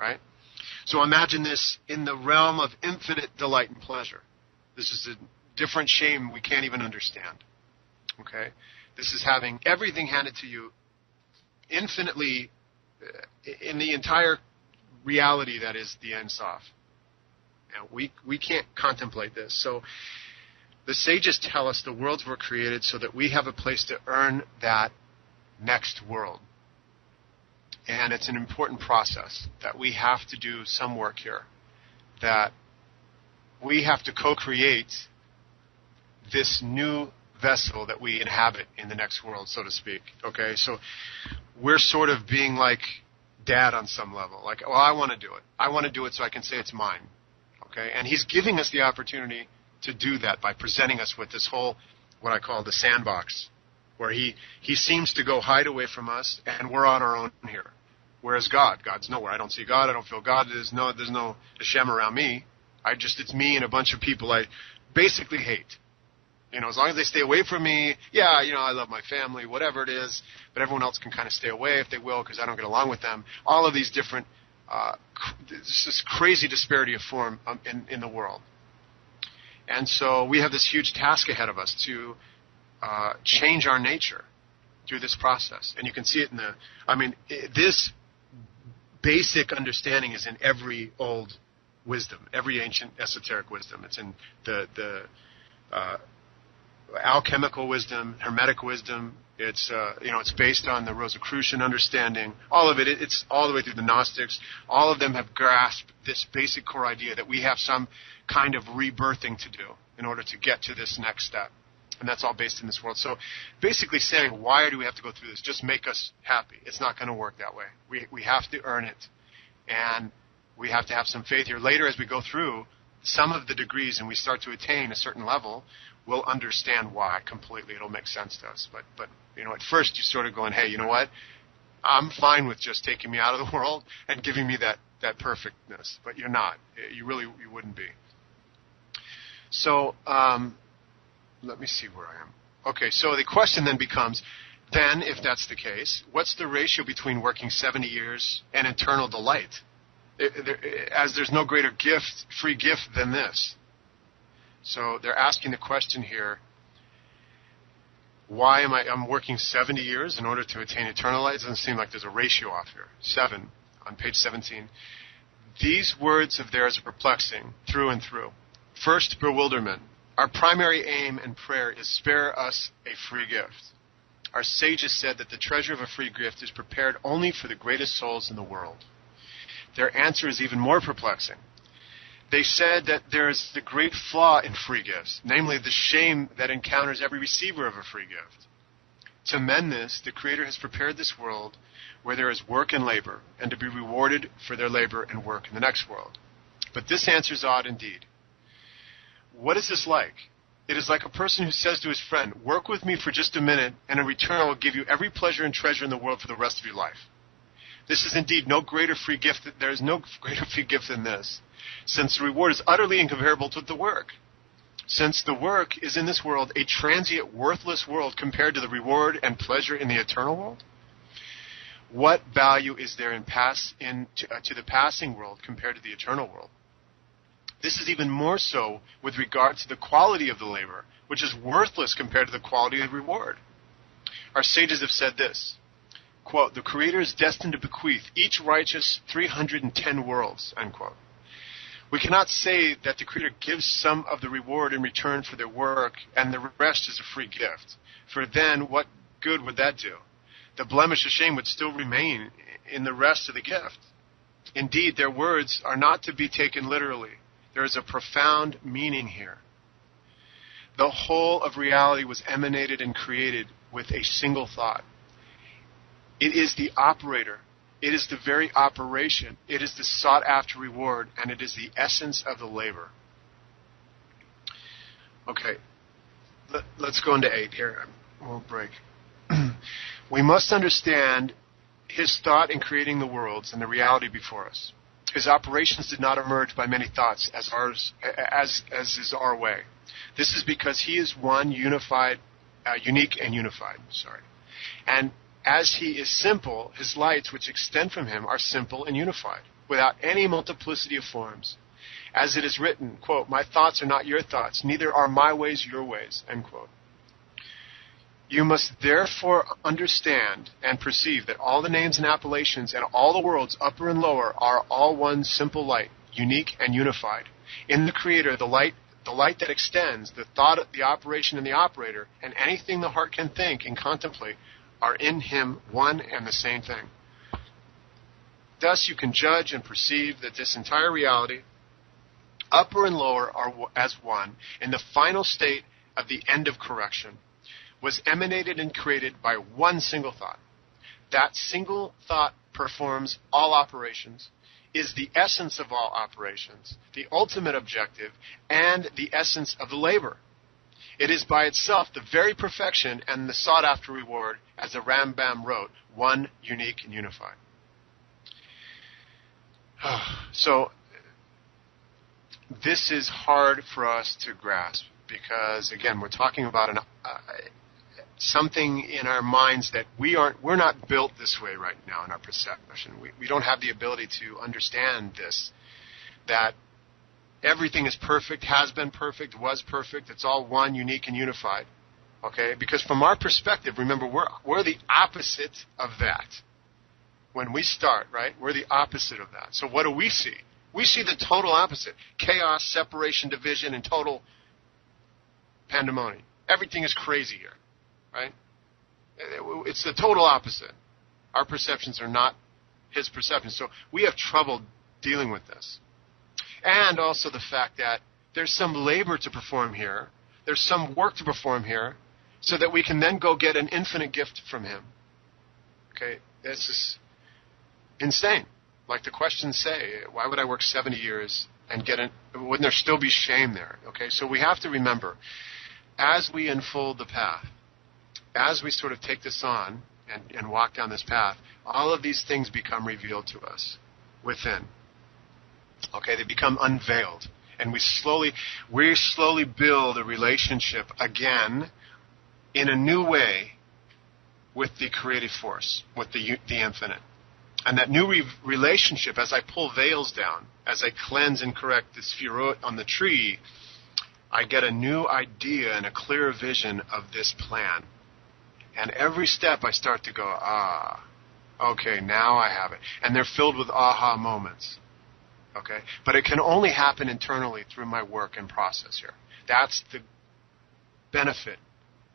right? So imagine this in the realm of infinite delight and pleasure. This is a different shame we can't even understand, okay? This is having everything handed to you infinitely in the entire reality that is the Ein Sof. And we can't contemplate this. So the sages tell us the worlds were created so that we have a place to earn that next world. And it's an important process that we have to do some work here, that we have to co-create this new vessel that we inhabit in the next world, so to speak. Okay, so we're sort of being like dad on some level. Like, well, I want to do it. I want to do it so I can say it's mine. Okay, and he's giving us the opportunity to do that by presenting us with this whole, what I call the sandbox, where he seems to go hide away from us, and we're on our own here. Whereas God's nowhere. I don't see God. I don't feel God. There's no Hashem around me. It's me and a bunch of people I basically hate. As long as they stay away from me, I love my family, whatever it is, but everyone else can kind of stay away if they will, because I don't get along with them. All of these different, this crazy disparity of form in the world. And so we have this huge task ahead of us to change our nature through this process. And you can see it this basic understanding is in every old wisdom, every ancient esoteric wisdom. It's in the alchemical wisdom, hermetic wisdom. It's it's based on the Rosicrucian understanding. All of it. It's all the way through the Gnostics. All of them have grasped this basic core idea that we have some kind of rebirthing to do in order to get to this next step. And that's all based in this world. So basically saying, why do we have to go through this? Just make us happy. It's not going to work that way. We have to earn it. And we have to have some faith here. Later, as we go through some of the degrees and we start to attain a certain level, we'll understand why completely. It'll make sense to us. But at first you're sort of going, hey, you know what? I'm fine with just taking me out of the world and giving me that perfectness. But you're not. You wouldn't be. So let me see where I am. Okay, so the question then becomes, then, if that's the case, what's the ratio between working 70 years and eternal delight? As there's no greater free gift than this. So they're asking the question here, why I'm working 70 years in order to attain eternal light? It doesn't seem like there's a ratio off here. 7, on page 17. These words of theirs are perplexing through and through. First, bewilderment. Our primary aim and prayer is spare us a free gift. Our sages said that the treasure of a free gift is prepared only for the greatest souls in the world. Their answer is even more perplexing. They said that there is the great flaw in free gifts, namely the shame that encounters every receiver of a free gift. To mend this, the Creator has prepared this world where there is work and labor, and to be rewarded for their labor and work in the next world. But this answer is odd indeed. What is this like? It is like a person who says to his friend, work with me for just a minute, and in return I will give you every pleasure and treasure in the world for the rest of your life. This is indeed no greater free gift. There is no greater free gift than this, since the reward is utterly incomparable to the work. Since the work is in this world a transient, worthless world compared to the reward and pleasure in the eternal world, what value is there to the passing world compared to the eternal world? This is even more so with regard to the quality of the labor, which is worthless compared to the quality of the reward. Our sages have said this, quote, the Creator is destined to bequeath each righteous 310 worlds, unquote. We cannot say that the Creator gives some of the reward in return for their work and the rest is a free gift, for then what good would that do? The blemish of shame would still remain in the rest of the gift. Indeed, their words are not to be taken literally. There is a profound meaning here. The whole of reality was emanated and created with a single thought. It is the operator. It is the very operation. It is the sought-after reward, and it is the essence of the labor. Okay. let's go into 8 here. We'll break. We must understand his thought in creating the worlds and the reality before us. His operations did not emerge by many thoughts as is our way. This is because he is one, unified, unique and unified. And as he is simple, his lights which extend from him are simple and unified, without any multiplicity of forms. As it is written, quote, "My thoughts are not your thoughts, neither are my ways your ways," end quote. You must therefore understand and perceive that all the names and appellations and all the worlds, upper and lower, are all one simple light, unique and unified. In the Creator, the light that extends, the thought, the operation, and the operator, and anything the heart can think and contemplate, are in him one and the same thing. Thus you can judge and perceive that this entire reality, upper and lower, are as one, in the final state of the end of correction, was emanated and created by one single thought. That single thought performs all operations, is the essence of all operations, the ultimate objective, and the essence of the labor. It is by itself the very perfection and the sought-after reward, as the Rambam wrote, one, unique, and unified. So, this is hard for us to grasp because, again, we're talking about something in our minds that we're not built this way right now in our perception. We don't have the ability to understand this, that everything is perfect, has been perfect, was perfect, it's all one, unique, and unified. Okay? Because from our perspective, remember, we're the opposite of that. When we start, right, we're the opposite of that. So what do we see? We see the total opposite. Chaos, separation, division, and total pandemonium. Everything is crazy here. Right? It's the total opposite. Our perceptions are not his perceptions. So we have trouble dealing with this. And also the fact that there's some labor to perform here. There's some work to perform here so that we can then go get an infinite gift from him. Okay? This is insane. Like the questions say, why would I work 70 years and wouldn't there still be shame there? Okay? So we have to remember, as we unfold the path, as we sort of take this on and walk down this path, all of these things become revealed to us within. Okay, they become unveiled. And we slowly build a relationship again in a new way with the creative force, with the infinite. And that new relationship, as I pull veils down, as I cleanse and correct the Sefirot on the tree, I get a new idea and a clearer vision of this plan. And every step I start to go, okay, now I have it. And they're filled with aha moments. Okay? But it can only happen internally through my work and process here. That's the benefit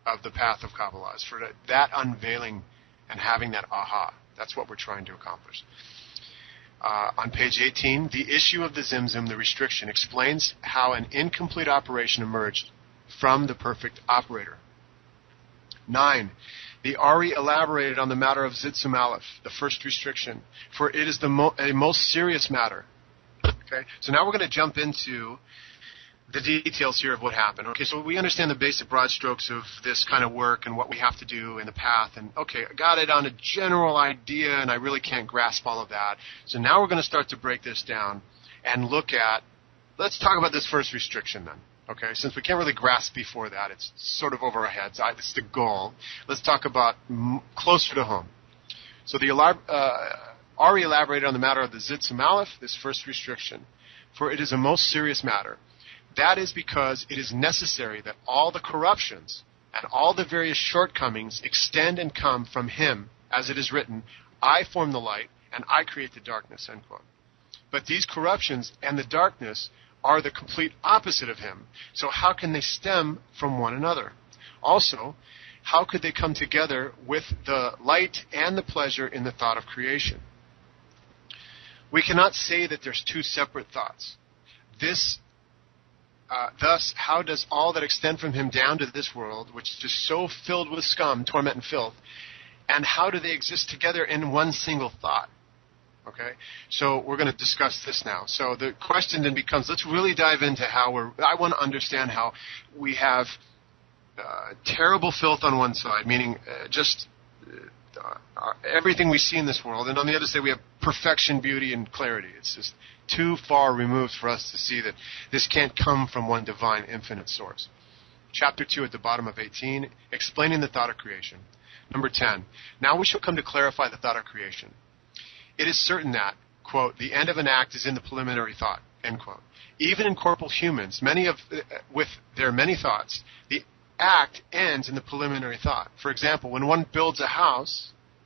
of the path of Kabbalah, is for that unveiling and having that aha. That's what we're trying to accomplish. On page 18, the issue of the Zimzum, the restriction, explains how an incomplete operation emerged from the perfect operator. 9. The Ari elaborated on the matter of Zitzum Aleph, the first restriction, for it is a most serious matter. Okay, so now we're going to jump into the details here of what happened. Okay, so we understand the basic broad strokes of this kind of work and what we have to do in the path. And okay, I got it on a general idea, and I really can't grasp all of that. So now we're going to start to break this down and let's talk about this first restriction then. Okay, since we can't really grasp before that, it's sort of over our heads. It's the goal. Let's talk about closer to home. So the Ari elaborated on the matter of the Zitzum Aleph, this first restriction, for it is a most serious matter. That is because it is necessary that all the corruptions and all the various shortcomings extend and come from him, as it is written, I form the light and I create the darkness, end quote. But these corruptions and the darkness are the complete opposite of him. So how can they stem from one another? Also, how could they come together with the light and the pleasure in the thought of creation? We cannot say that there's two separate thoughts. Thus, how does all that extend from him down to this world, which is just so filled with scum, torment, and filth, and how do they exist together in one single thought? Okay, so we're going to discuss this now. So the question then becomes, let's really dive into I want to understand how we have terrible filth on one side, meaning just everything we see in this world, and on the other side we have perfection, beauty, and clarity. It's just too far removed for us to see that this can't come from one divine, infinite source. Chapter 2 at the bottom of 18, explaining the thought of creation. Number 10, now we shall come to clarify the thought of creation. It is certain that, quote, the end of an act is in the preliminary thought, end quote. Even in corporal humans, with their many thoughts, the act ends in the preliminary thought. For example, when one builds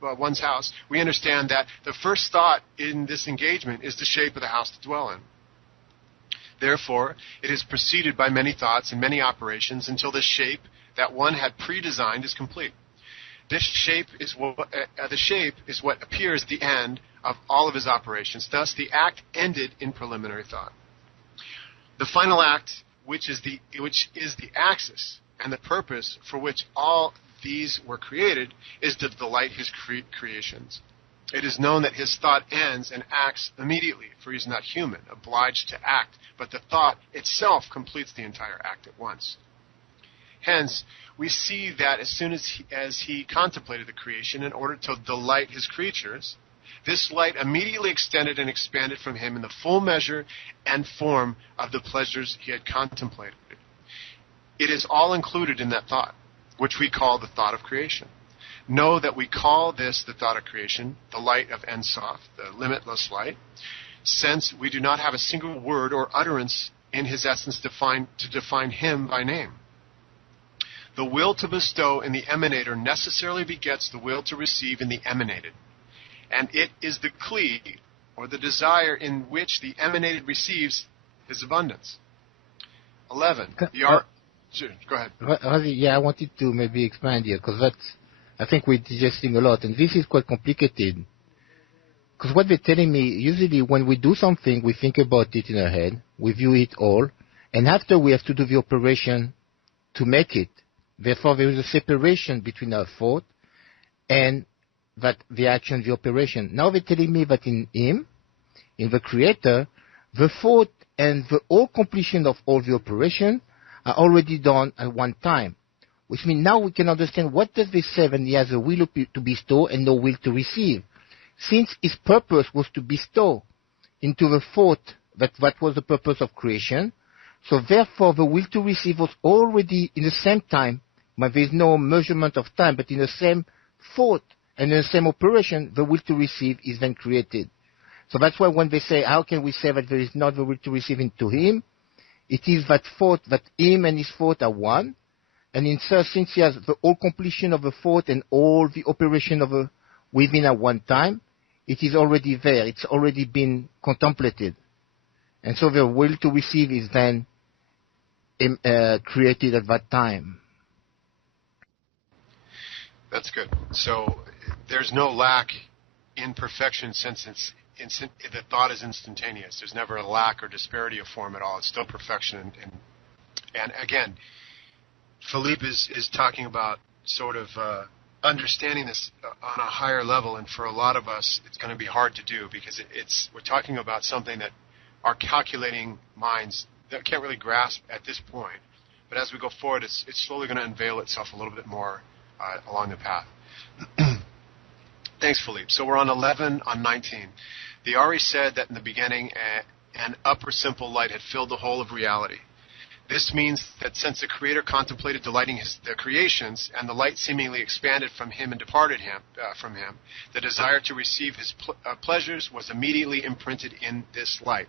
one's house, we understand that the first thought in this engagement is the shape of the house to dwell in. Therefore, it is preceded by many thoughts and many operations until the shape that one had pre-designed is complete. The shape is what appears at the end of all of his operations. Thus, the act ended in preliminary thought. The final act, which is the axis and the purpose for which all these were created, is to delight his creations. It is known that his thought ends and acts immediately, for he is not human, obliged to act, but the thought itself completes the entire act at once. Hence, we see that as soon as he contemplated the creation in order to delight his creatures, this light immediately extended and expanded from him in the full measure and form of the pleasures he had contemplated. It is all included in that thought, which we call the thought of creation. Know that we call this the thought of creation, the light of Ein Sof, the limitless light, since we do not have a single word or utterance in his essence to define him by name. The will to bestow in the emanator necessarily begets the will to receive in the emanated, and it is the kli, or the desire in which the emanated receives his abundance. 11. Sure, go ahead. Yeah, I wanted to maybe expand here, because I think we're digesting a lot, and this is quite complicated. Because what they're telling me, usually when we do something, we think about it in our head, we view it all, and after we have to do the operation to make it. Therefore, there is a separation between our thought and that the action, the operation. Now they're telling me that in him, in the creator, the thought and the whole completion of all the operation are already done at one time. Which means now we can understand what does this say when he has a will to bestow and no will to receive. Since his purpose was to bestow into the thought that was the purpose of creation, so therefore the will to receive was already in the same time, but there is no measurement of time, but in the same thought and in the same operation, the will to receive is then created. So that's why when they say, how can we say that there is not the will to receive into him? It is that thought, that him and his thought are one, and since he has the whole completion of the thought and all the operation of within at one time, it is already there. It's already been contemplated. And so the will to receive is then created at that time. That's good. So there's no lack in perfection since the thought is instantaneous. There's never a lack or disparity of form at all. It's still perfection. And again, Philippe is talking about sort of understanding this on a higher level, and for a lot of us, it's going to be hard to do because we're talking about something that our calculating minds that can't really grasp at this point. But as we go forward, it's slowly going to unveil itself a little bit more along the path. Thanks, Philippe. So we're on 11 on 19. The Ari said that in the beginning, an upper simple light had filled the whole of reality. This means that since the Creator contemplated delighting the creations, and the light seemingly expanded from him and departed from him, the desire to receive his pleasures was immediately imprinted in this light.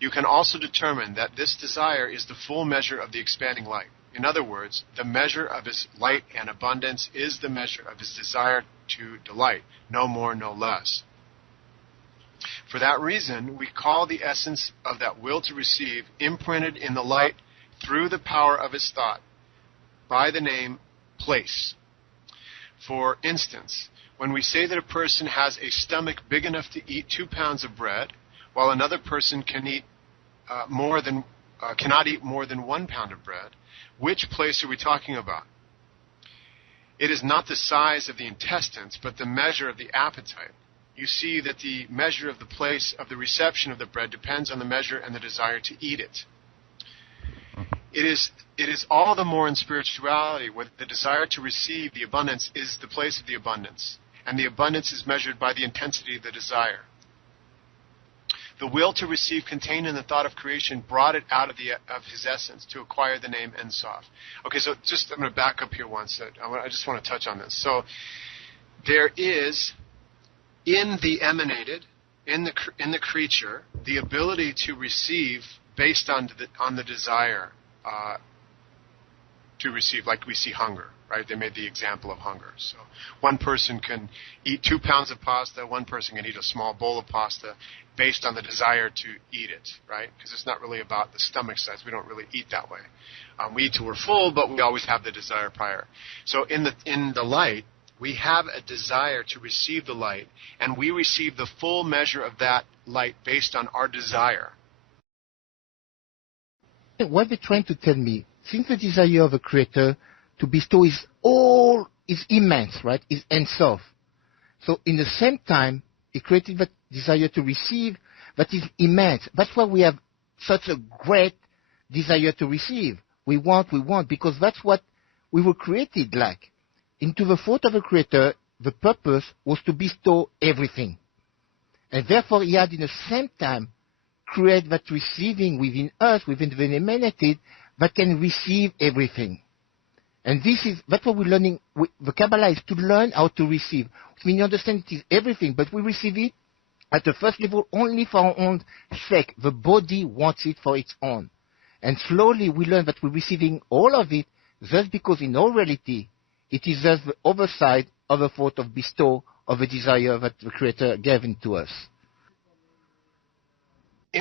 You can also determine that this desire is the full measure of the expanding light. In other words, the measure of his light and abundance is the measure of his desire to delight, no more, no less. For that reason, we call the essence of that will to receive imprinted in the light through the power of his thought by the name place. For instance, when we say that a person has a stomach big enough to eat 2 pounds of bread, while another person cannot eat more than 1 pound of bread, which place are we talking about? It is not the size of the intestines, but the measure of the appetite. You see that the measure of the place of the reception of the bread depends on the measure and the desire to eat it. it is all the more in spirituality where the desire to receive the abundance is the place of the abundance. And the abundance is measured by the intensity of the desire. The will to receive contained in the thought of creation brought it out of his essence to acquire the name Ein Sof. Okay, so I'm going to back up here once. I just want to touch on this. So there is in the emanated, in the creature, the ability to receive based on the desire to receive, like we see hunger. Right? They made the example of hunger. So one person can eat 2 pounds of pasta, one person can eat a small bowl of pasta based on the desire to eat it, right? Because it's not really about the stomach size. We don't really eat that way. We eat till we're full, but we always have the desire prior. So in the light, we have a desire to receive the light, and we receive the full measure of that light based on our desire. What they're trying to tell me, since the desire of a creator to bestow is immense, right? Is Ein Sof. So in the same time, he created that desire to receive that is immense. That's why we have such a great desire to receive. We want, because that's what we were created like. Into the thought of a creator, the purpose was to bestow everything. And therefore he had in the same time create that receiving within us, within the emanated, that can receive everything. And that's what we're learning. The Kabbalah is to learn how to receive. I mean, you understand it is everything, but we receive it at the first level only for our own sake. The body wants it for its own. And slowly we learn that we're receiving all of it just because in all reality, it is just the other side of the thought of bestow, of a desire that the Creator gave into us.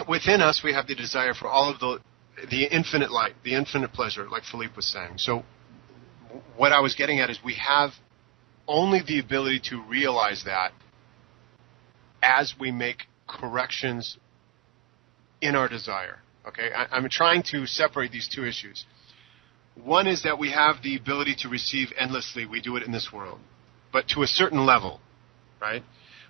Within us, we have the desire for all of the infinite light, the infinite pleasure, like Philippe was saying. So what I was getting at is we have only the ability to realize that as we make corrections in our desire. Okay, I'm trying to separate these two issues. One is that we have the ability to receive endlessly. We do it in this world, but to a certain level, right?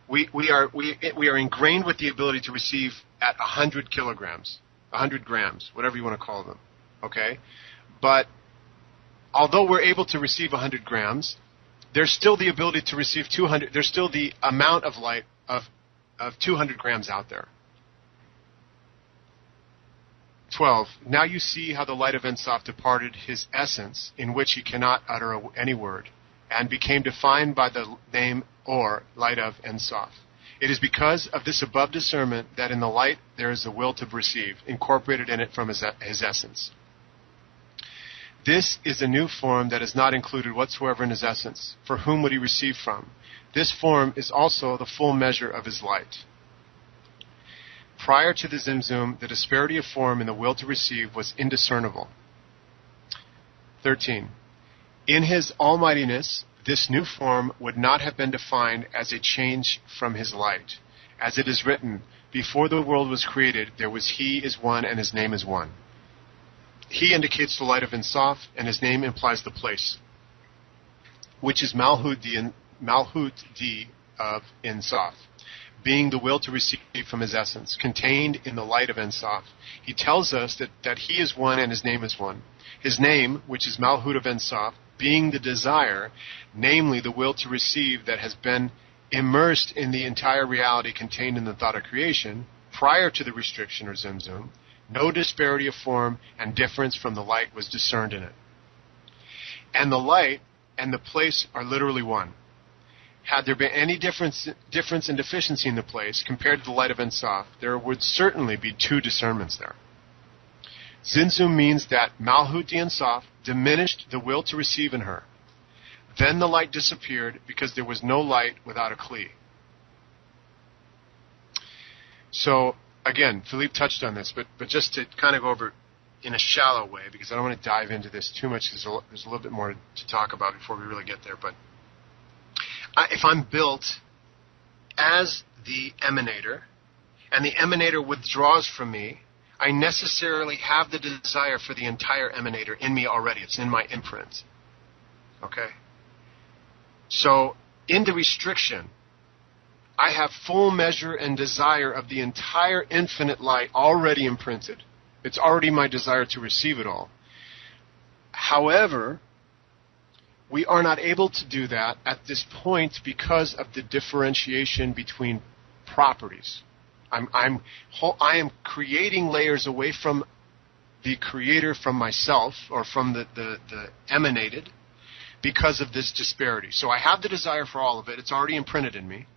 We are ingrained with the ability to receive at 100 kilograms, 100 grams, whatever you want to call them. Okay, but although we're able to receive 100 grams, there's still the ability to receive 200. There's still the amount of light of 200 grams out there. 12. Now you see how the light of Ein Sof departed his essence, in which he cannot utter any word, and became defined by the name or light of Ein Sof. It is because of this above discernment that in the light there is the will to receive, incorporated in it from his essence. This is a new form that is not included whatsoever in his essence. For whom would he receive from? This form is also the full measure of his light. Prior to the Zimzum, the disparity of form in the will to receive was indiscernible. 13. In his almightiness, this new form would not have been defined as a change from his light. As it is written, before the world was created, there was He is one and His name is one. He indicates the light of Ein Sof, and His name implies the place, which is Malhut di of Ein Sof, being the will to receive from His essence, contained in the light of Ein Sof. He tells us that He is one and His name is one. His name, which is Malhut of Ein Sof, being the desire, namely the will to receive that has been immersed in the entire reality contained in the thought of creation, prior to the restriction or Zimzum, no disparity of form and difference from the light was discerned in it. And the light and the place are literally one. Had there been any difference and deficiency in the place compared to the light of Ein Sof, there would certainly be two discernments there. Zimzum means that Malhut di Ein Sof diminished the will to receive in her. Then the light disappeared because there was no light without a Kli. So, again, Philippe touched on this, but just to kind of go over in a shallow way, because I don't want to dive into this too much, because there's a little bit more to talk about before we really get there. But if I'm built as the emanator, and the emanator withdraws from me, I necessarily have the desire for the entire emanator in me already. It's in my imprint. Okay? So, in the restriction, I have full measure and desire of the entire infinite light already imprinted. It's already my desire to receive it all. However, we are not able to do that at this point because of the differentiation between properties. I am creating layers away from the creator, from myself, or from the emanated, because of this disparity. So I have the desire for all of it. It's already imprinted in me.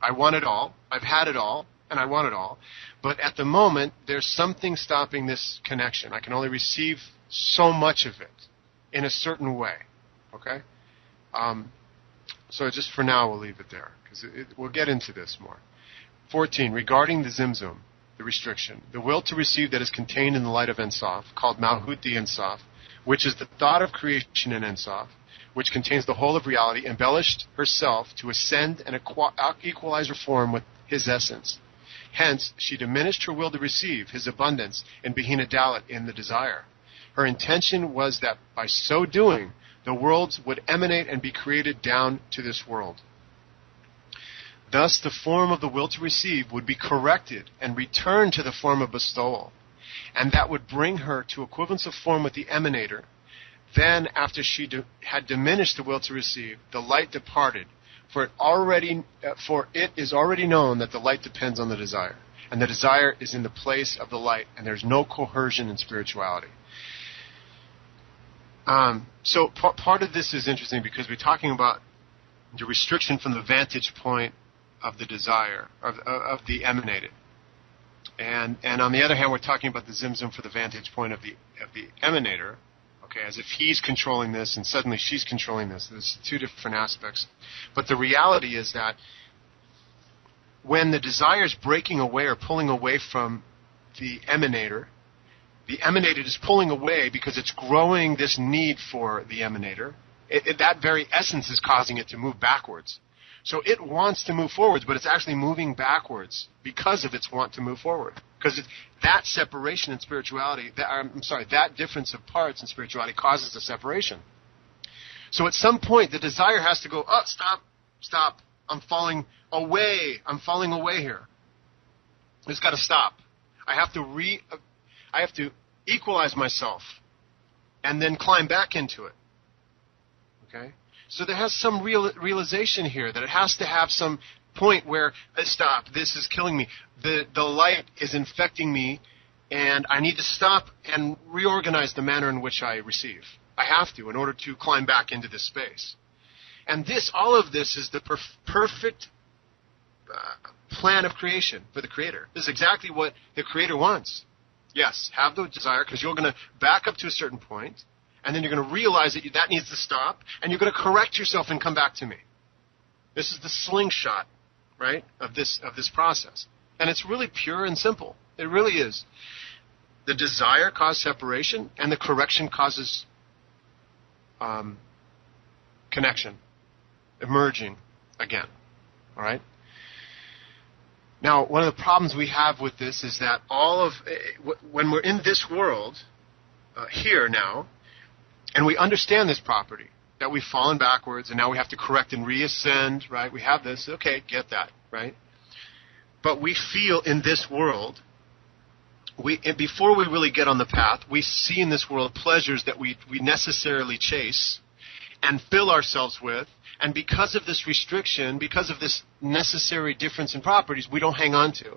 I want it all. I've had it all, and I want it all. But at the moment, there's something stopping this connection. I can only receive so much of it in a certain way. Okay? So just for now, we'll leave it there, because we'll get into this more. 14, regarding the Zimzum, the restriction, the will to receive that is contained in the light of Ein Sof, called Malhut Ein Sof, which is the thought of creation in Ein Sof, which contains the whole of reality, embellished herself to ascend and equalize her form with his essence. Hence, she diminished her will to receive his abundance in Bechina Dalet, in the desire. Her intention was that by so doing, the worlds would emanate and be created down to this world. Thus, the form of the will to receive would be corrected and returned to the form of bestowal, and that would bring her to equivalence of form with the emanator. Then, after she had diminished the will to receive, the light departed, for it is already known that the light depends on the desire, and the desire is in the place of the light, and there's no coercion in spirituality. So part of this is interesting because we're talking about the restriction from the vantage point of the desire, of the emanated. And on the other hand, we're talking about the Zimzum for the vantage point of the emanator, okay, as if he's controlling this and suddenly she's controlling this. There's two different aspects. But the reality is that when the desire is breaking away or pulling away from the emanated is pulling away because it's growing this need for the emanator. That very essence is causing it to move backwards. So it wants to move forwards, but it's actually moving backwards because of its want to move forward. Because that separation in spirituality, that difference of parts in spirituality causes a separation. So at some point, the desire has to go, oh, stop, I'm falling away here. It's got to stop. I have to equalize myself and then climb back into it. Okay? So there has some realization here that it has to have some point where, stop, this is killing me. The light is infecting me, and I need to stop and reorganize the manner in which I receive. I have to in order to climb back into this space. And all of this is the perfect plan of creation for the Creator. This is exactly what the Creator wants. Yes, have the desire, because you're going to back up to a certain point, and then you're going to realize that needs to stop, and you're going to correct yourself and come back to me. This is the slingshot, right, of this process. And it's really pure and simple. It really is. The desire causes separation, and the correction causes connection, emerging again. All right? Now, one of the problems we have with this is that when we're in this world, here now, and we understand this property, that we've fallen backwards, and now we have to correct and reascend, right? We have this, okay, get that, right? But we feel in this world, before we really get on the path, we see in this world pleasures that we necessarily chase and fill ourselves with, and because of this restriction, because of this necessary difference in properties, we don't hang on to.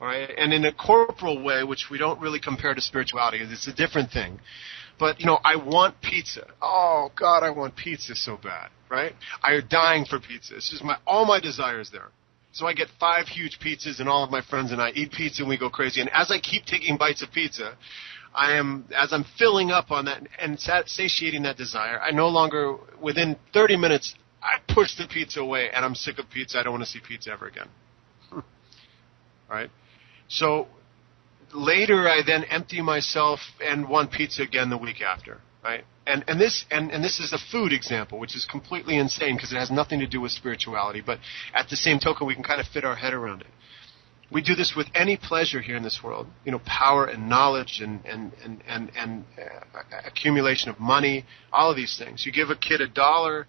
All right? And in a corporal way, which we don't really compare to spirituality, it's a different thing. But, I want pizza. Oh, God, I want pizza so bad, right? I'm dying for pizza. It's just all my desires there. So I get 5 huge pizzas, and all of my friends and I eat pizza, and we go crazy. And as I keep taking bites of pizza, as I'm filling up on that and satiating that desire, I no longer, within 30 minutes, I push the pizza away, and I'm sick of pizza. I don't want to see pizza ever again. All right? So later, I then empty myself and want pizza again the week after, right? And this is a food example, which is completely insane because it has nothing to do with spirituality. But at the same token, we can kind of fit our head around it. We do this with any pleasure here in this world, power and knowledge and accumulation of money, all of these things. You give a kid $1,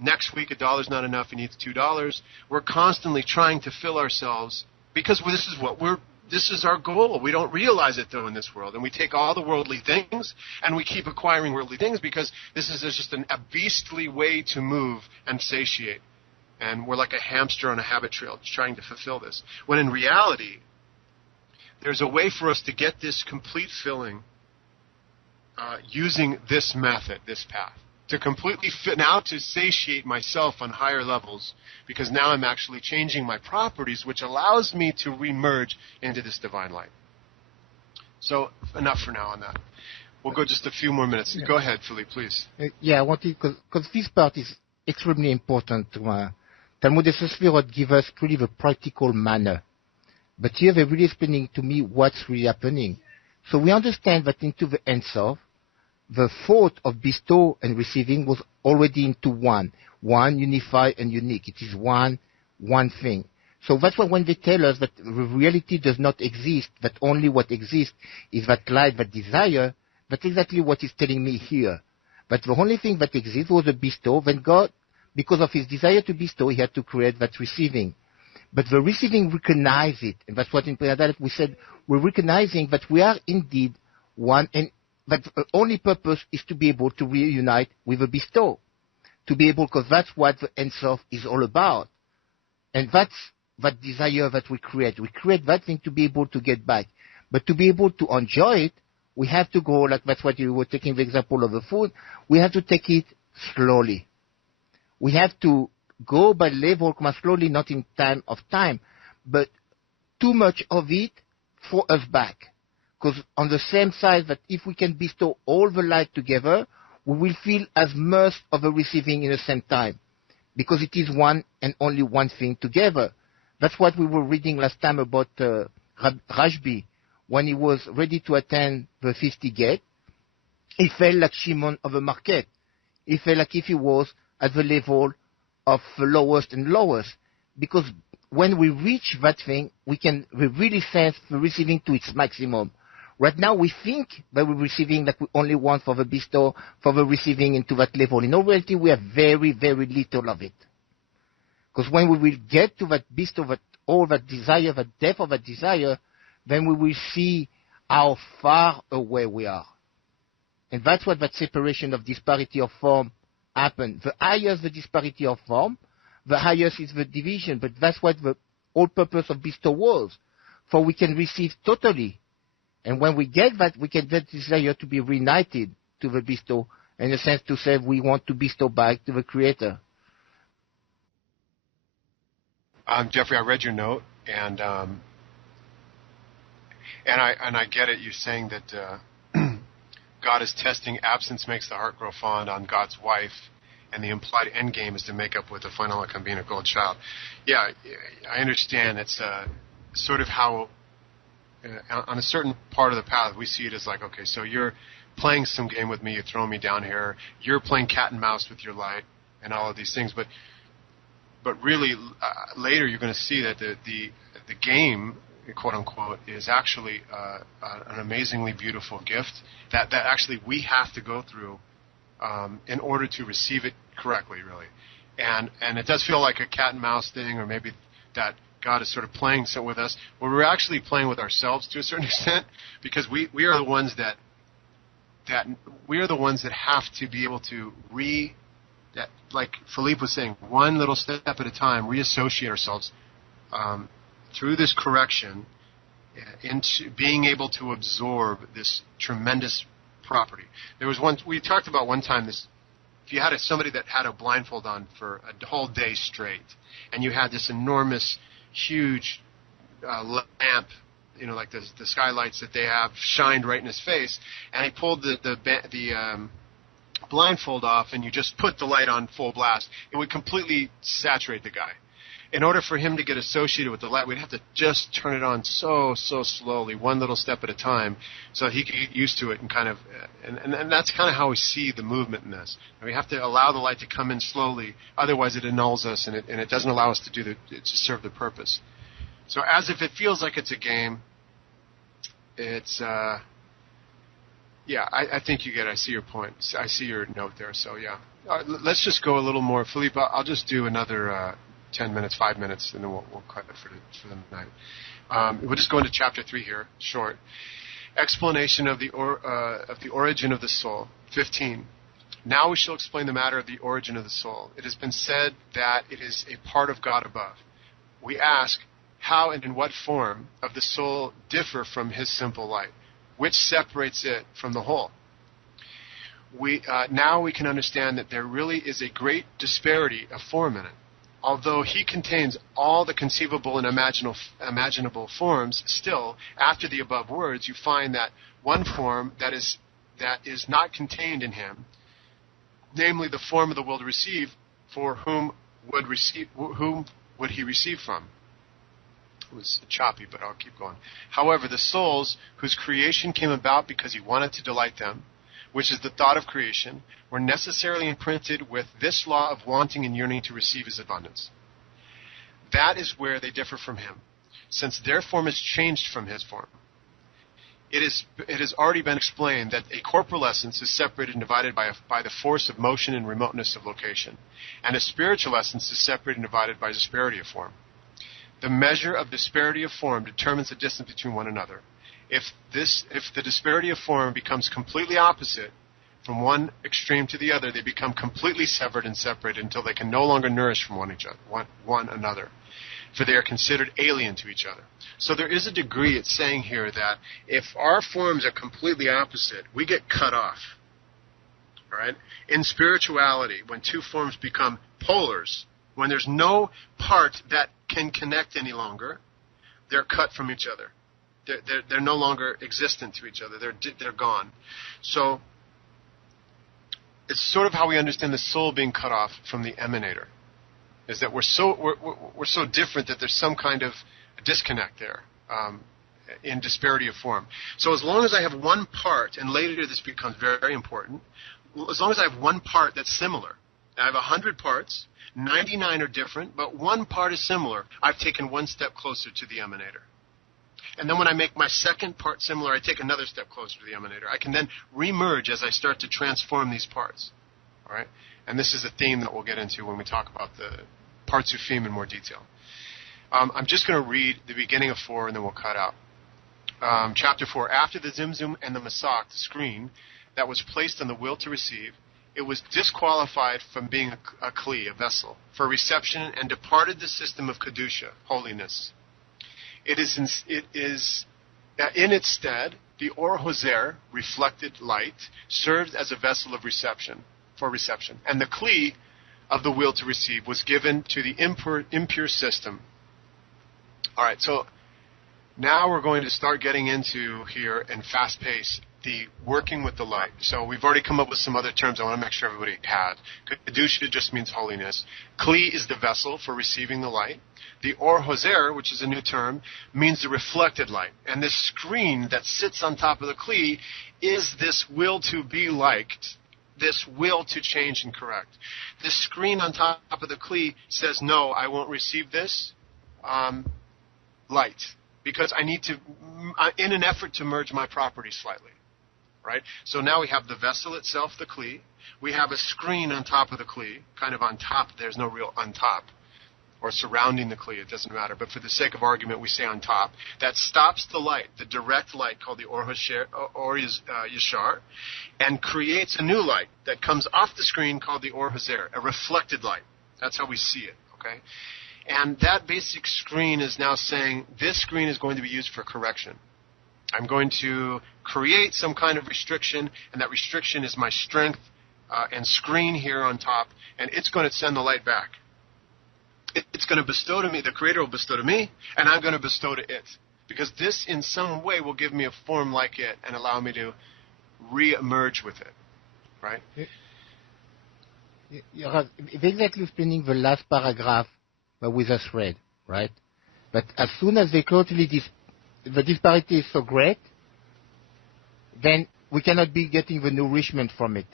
next week $1's not enough, he needs $2. We're constantly trying to fill ourselves because this is what we're this is our goal. We don't realize it, though, in this world. And we take all the worldly things, and we keep acquiring worldly things because this is just a beastly way to move and satiate. And we're like a hamster on a habit trail trying to fulfill this. When in reality, there's a way for us to get this complete filling using this method, this path. To completely fit, now to satiate myself on higher levels, because now I'm actually changing my properties, which allows me to remerge into this divine light. So enough for now on that. We'll go just a few more minutes. Yeah. Go ahead, Philippe, please. I wanted, because this part is extremely important. Talmud Eser Sefirot give us really the practical manner. But here they're really explaining to me what's really happening. So we understand that into the Ein Sof, the thought of bestow and receiving was already into one unified and unique. It is one thing. So that's why when they tell us that the reality does not exist, that only what exists is that light, that desire, that's exactly what he's telling me here. But the only thing that exists was a bestow. Then God, because of his desire to bestow, he had to create that receiving. But the receiving recognizes it. And that's what in Prayer we said, we're recognizing that we are indeed one, and that the only purpose is to be able to reunite with a bestow. To be able, because that's what the Ein Sof is all about. And that's that desire that we create. We create that thing to be able to get back. But to be able to enjoy it, we have to go, like that's what you were taking the example of the food, we have to take it slowly. We have to go by level, slowly, not in time, but too much of it for us back. Because on the same side that if we can bestow all the light together, we will feel as much of a receiving in the same time. Because it is one and only one thing together. That's what we were reading last time about Rashbi. When he was ready to attend the 50 gate, he felt like Shimon of the market. He felt like if he was at the level of the lowest and lowest. Because when we reach that thing, we really sense the receiving to its maximum. Right now, we think that we're receiving like we only want for the bestow, for the receiving into that level. In all reality, we have very, very little of it. Because when we will get to that bestow, that all that desire, that depth of that desire, then we will see how far away we are. And that's what that separation of disparity of form happens. The higher the disparity of form, the higher is the division. But that's what the whole purpose of bestow was. For we can receive totally. And when we get that, we can get desire to be reunited to the bestow, in a sense to say we want to bestow back to the Creator. Jeffrey, I read your note, and I get it. You're saying that God is testing. Absence makes the heart grow fond on God's wife, and the implied end game is to make up with the final outcome being a gold child. Yeah, I understand. It's sort of how. On a certain part of the path, we see it as like, okay, so you're playing some game with me, you're throwing me down here, you're playing cat and mouse with your light, and all of these things. But really, later you're going to see that the game, quote unquote, is actually an amazingly beautiful gift that actually we have to go through in order to receive it correctly, really. And it does feel like a cat and mouse thing, or maybe that God is sort of playing with us, but we're actually playing with ourselves to a certain extent, because we are the ones that we are the ones that have to be able to that, like Philippe was saying, one little step at a time, reassociate ourselves through this correction into being able to absorb this tremendous property. There was one we talked about one time. This, if you had somebody that had a blindfold on for a whole day straight, and you had this enormous, huge lamp, you know, like the skylights that they have, shined right in his face, and he pulled the blindfold off, and you just put the light on full blast, it would completely saturate the guy. In order for him to get associated with the light, we'd have to just turn it on so slowly, one little step at a time, so that he could get used to it and kind of, and that's kind of how we see the movement in this. We have to allow the light to come in slowly, otherwise it annuls us and it doesn't allow us to to serve the purpose. So as if it feels like it's a game, it's, yeah, I think you get it. I see your point. I see your note there. So yeah, let's just go a little more. Philippe, I'll just do another 10 minutes, 5 minutes, and then we'll cut it for the night. We'll just go into chapter 3 here, short. Explanation of the origin of the soul. 15. Now we shall explain the matter of the origin of the soul. It has been said that it is a part of God above. We ask, how and in what form of the soul differ from his simple light, which separates it from the whole? Now we can understand that there really is a great disparity of form in it. Although he contains all the conceivable and imaginable forms, still, after the above words, you find that one form that is not contained in him, namely the form of the will to receive, for whom would he receive from? It was choppy, but I'll keep going. However, the souls whose creation came about because he wanted to delight them, which is the thought of creation, were necessarily imprinted with this law of wanting and yearning to receive his abundance. That is where they differ from him, since their form is changed from his form. It has already been explained that a corporal essence is separated and divided by the force of motion and remoteness of location, and a spiritual essence is separated and divided by disparity of form. The measure of disparity of form determines the distance between one another. If the disparity of form becomes completely opposite from one extreme to the other, they become completely severed and separated until they can no longer nourish from one another, for they are considered alien to each other. So there is a degree, it's saying here, that if our forms are completely opposite, we get cut off. All right? In spirituality, when two forms become polars, when there's no part that can connect any longer, they're cut from each other. They're no longer existent to each other. They're gone. So it's sort of how we understand the soul being cut off from the emanator, is that we're so different that there's some kind of disconnect there in disparity of form. So as long as I have one part, and later this becomes very, very important, as long as I have one part that's similar, I have 100 parts, 99 are different, but one part is similar, I've taken one step closer to the emanator. And then when I make my second part similar, I take another step closer to the emanator. I can then remerge as I start to transform these parts. All right? And this is a theme that we'll get into when we talk about the parts of theme in more detail. I'm just going to read the beginning of 4, and then we'll cut out. Chapter 4. After the Zimzum and the Masak, the screen that was placed on the will to receive, it was disqualified from being a kli, a vessel, for reception, and departed the system of kedusha, holiness. It is in its stead, the Or Hoser, reflected light, served as a vessel of reception, and the kli of the will to receive was given to the impure system. All right, so now we're going to start getting into here in fast pace the working with the light. So we've already come up with some other terms I want to make sure everybody had. Kedusha just means holiness. Kli is the vessel for receiving the light. The Or Hoser, which is a new term, means the reflected light. And this screen that sits on top of the Kli is this will to be liked, this will to change and correct. This screen on top of the Kli says, no, I won't receive this light, because I need to, in an effort to merge my property slightly. Right? So now we have the vessel itself, the Kli. We have a screen on top of the Kli, kind of on top. There's no real on top. Or surrounding the Kli, it doesn't matter. But for the sake of argument, we say on top. That stops the light, the direct light called the Or Yashar, and creates a new light that comes off the screen called the Or Hoser, a reflected light. That's how we see it. Okay? And that basic screen is now saying, this screen is going to be used for correction. I'm going to create some kind of restriction, and that restriction is my strength and screen here on top, and it's going to send the light back. It's going to bestow to me, the Creator will bestow to me, and I'm going to bestow to it. Because this, in some way, will give me a form like it and allow me to re-emerge with it. Right? You're exactly explaining the last paragraph that we just read, right? But as soon as they totally the disparity is so great, then we cannot be getting the nourishment from it.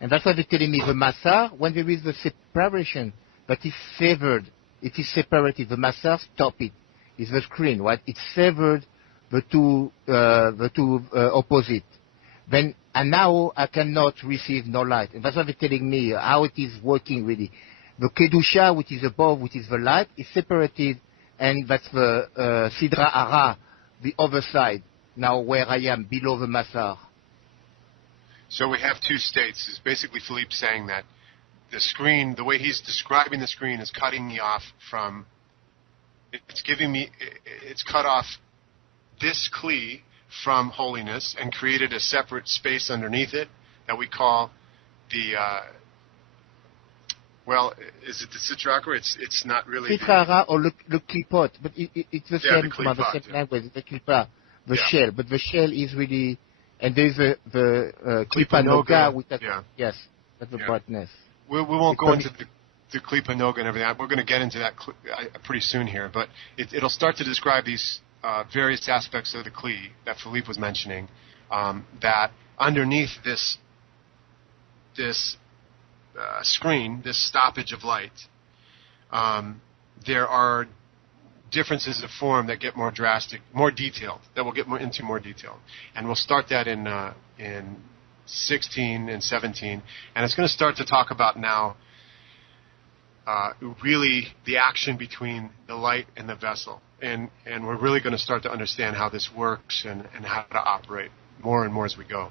And that's why they're telling me the Masar, when there is the separation, but it's severed, it is separated. The Masar stop it. It's the screen, right? It's severed the two opposite. Then, and now I cannot receive no light. And that's why they're telling me how it is working really. The Kedusha, which is above, which is the light, is separated and that's the Sidra Ara, the other side, now where I am, below the Masar. So we have two states. Is basically Philippe saying that the screen, the way he's describing the screen, is cutting me off from, it's cut off this Kli from holiness and created a separate space underneath it that we call the, is it the Sitra Achra? It's not really. Sitra Ara or the Klipot, but it's the same, the same language, the Klippa, the shell, but the shell is really, and there's the Klippa Noga, with that, yes, that's the brightness. We won't go into the Klippa Noga and everything. We're going to get into that pretty soon here, but it'll start to describe these various aspects of the Kli that Philippe was mentioning, that underneath this screen, this stoppage of light, there are differences of form that get more drastic, more detailed, that we'll get into more detail. And we'll start that in 16 and 17. And it's going to start to talk about now really the action between the light and the vessel. And we're really going to start to understand how this works and how to operate more and more as we go.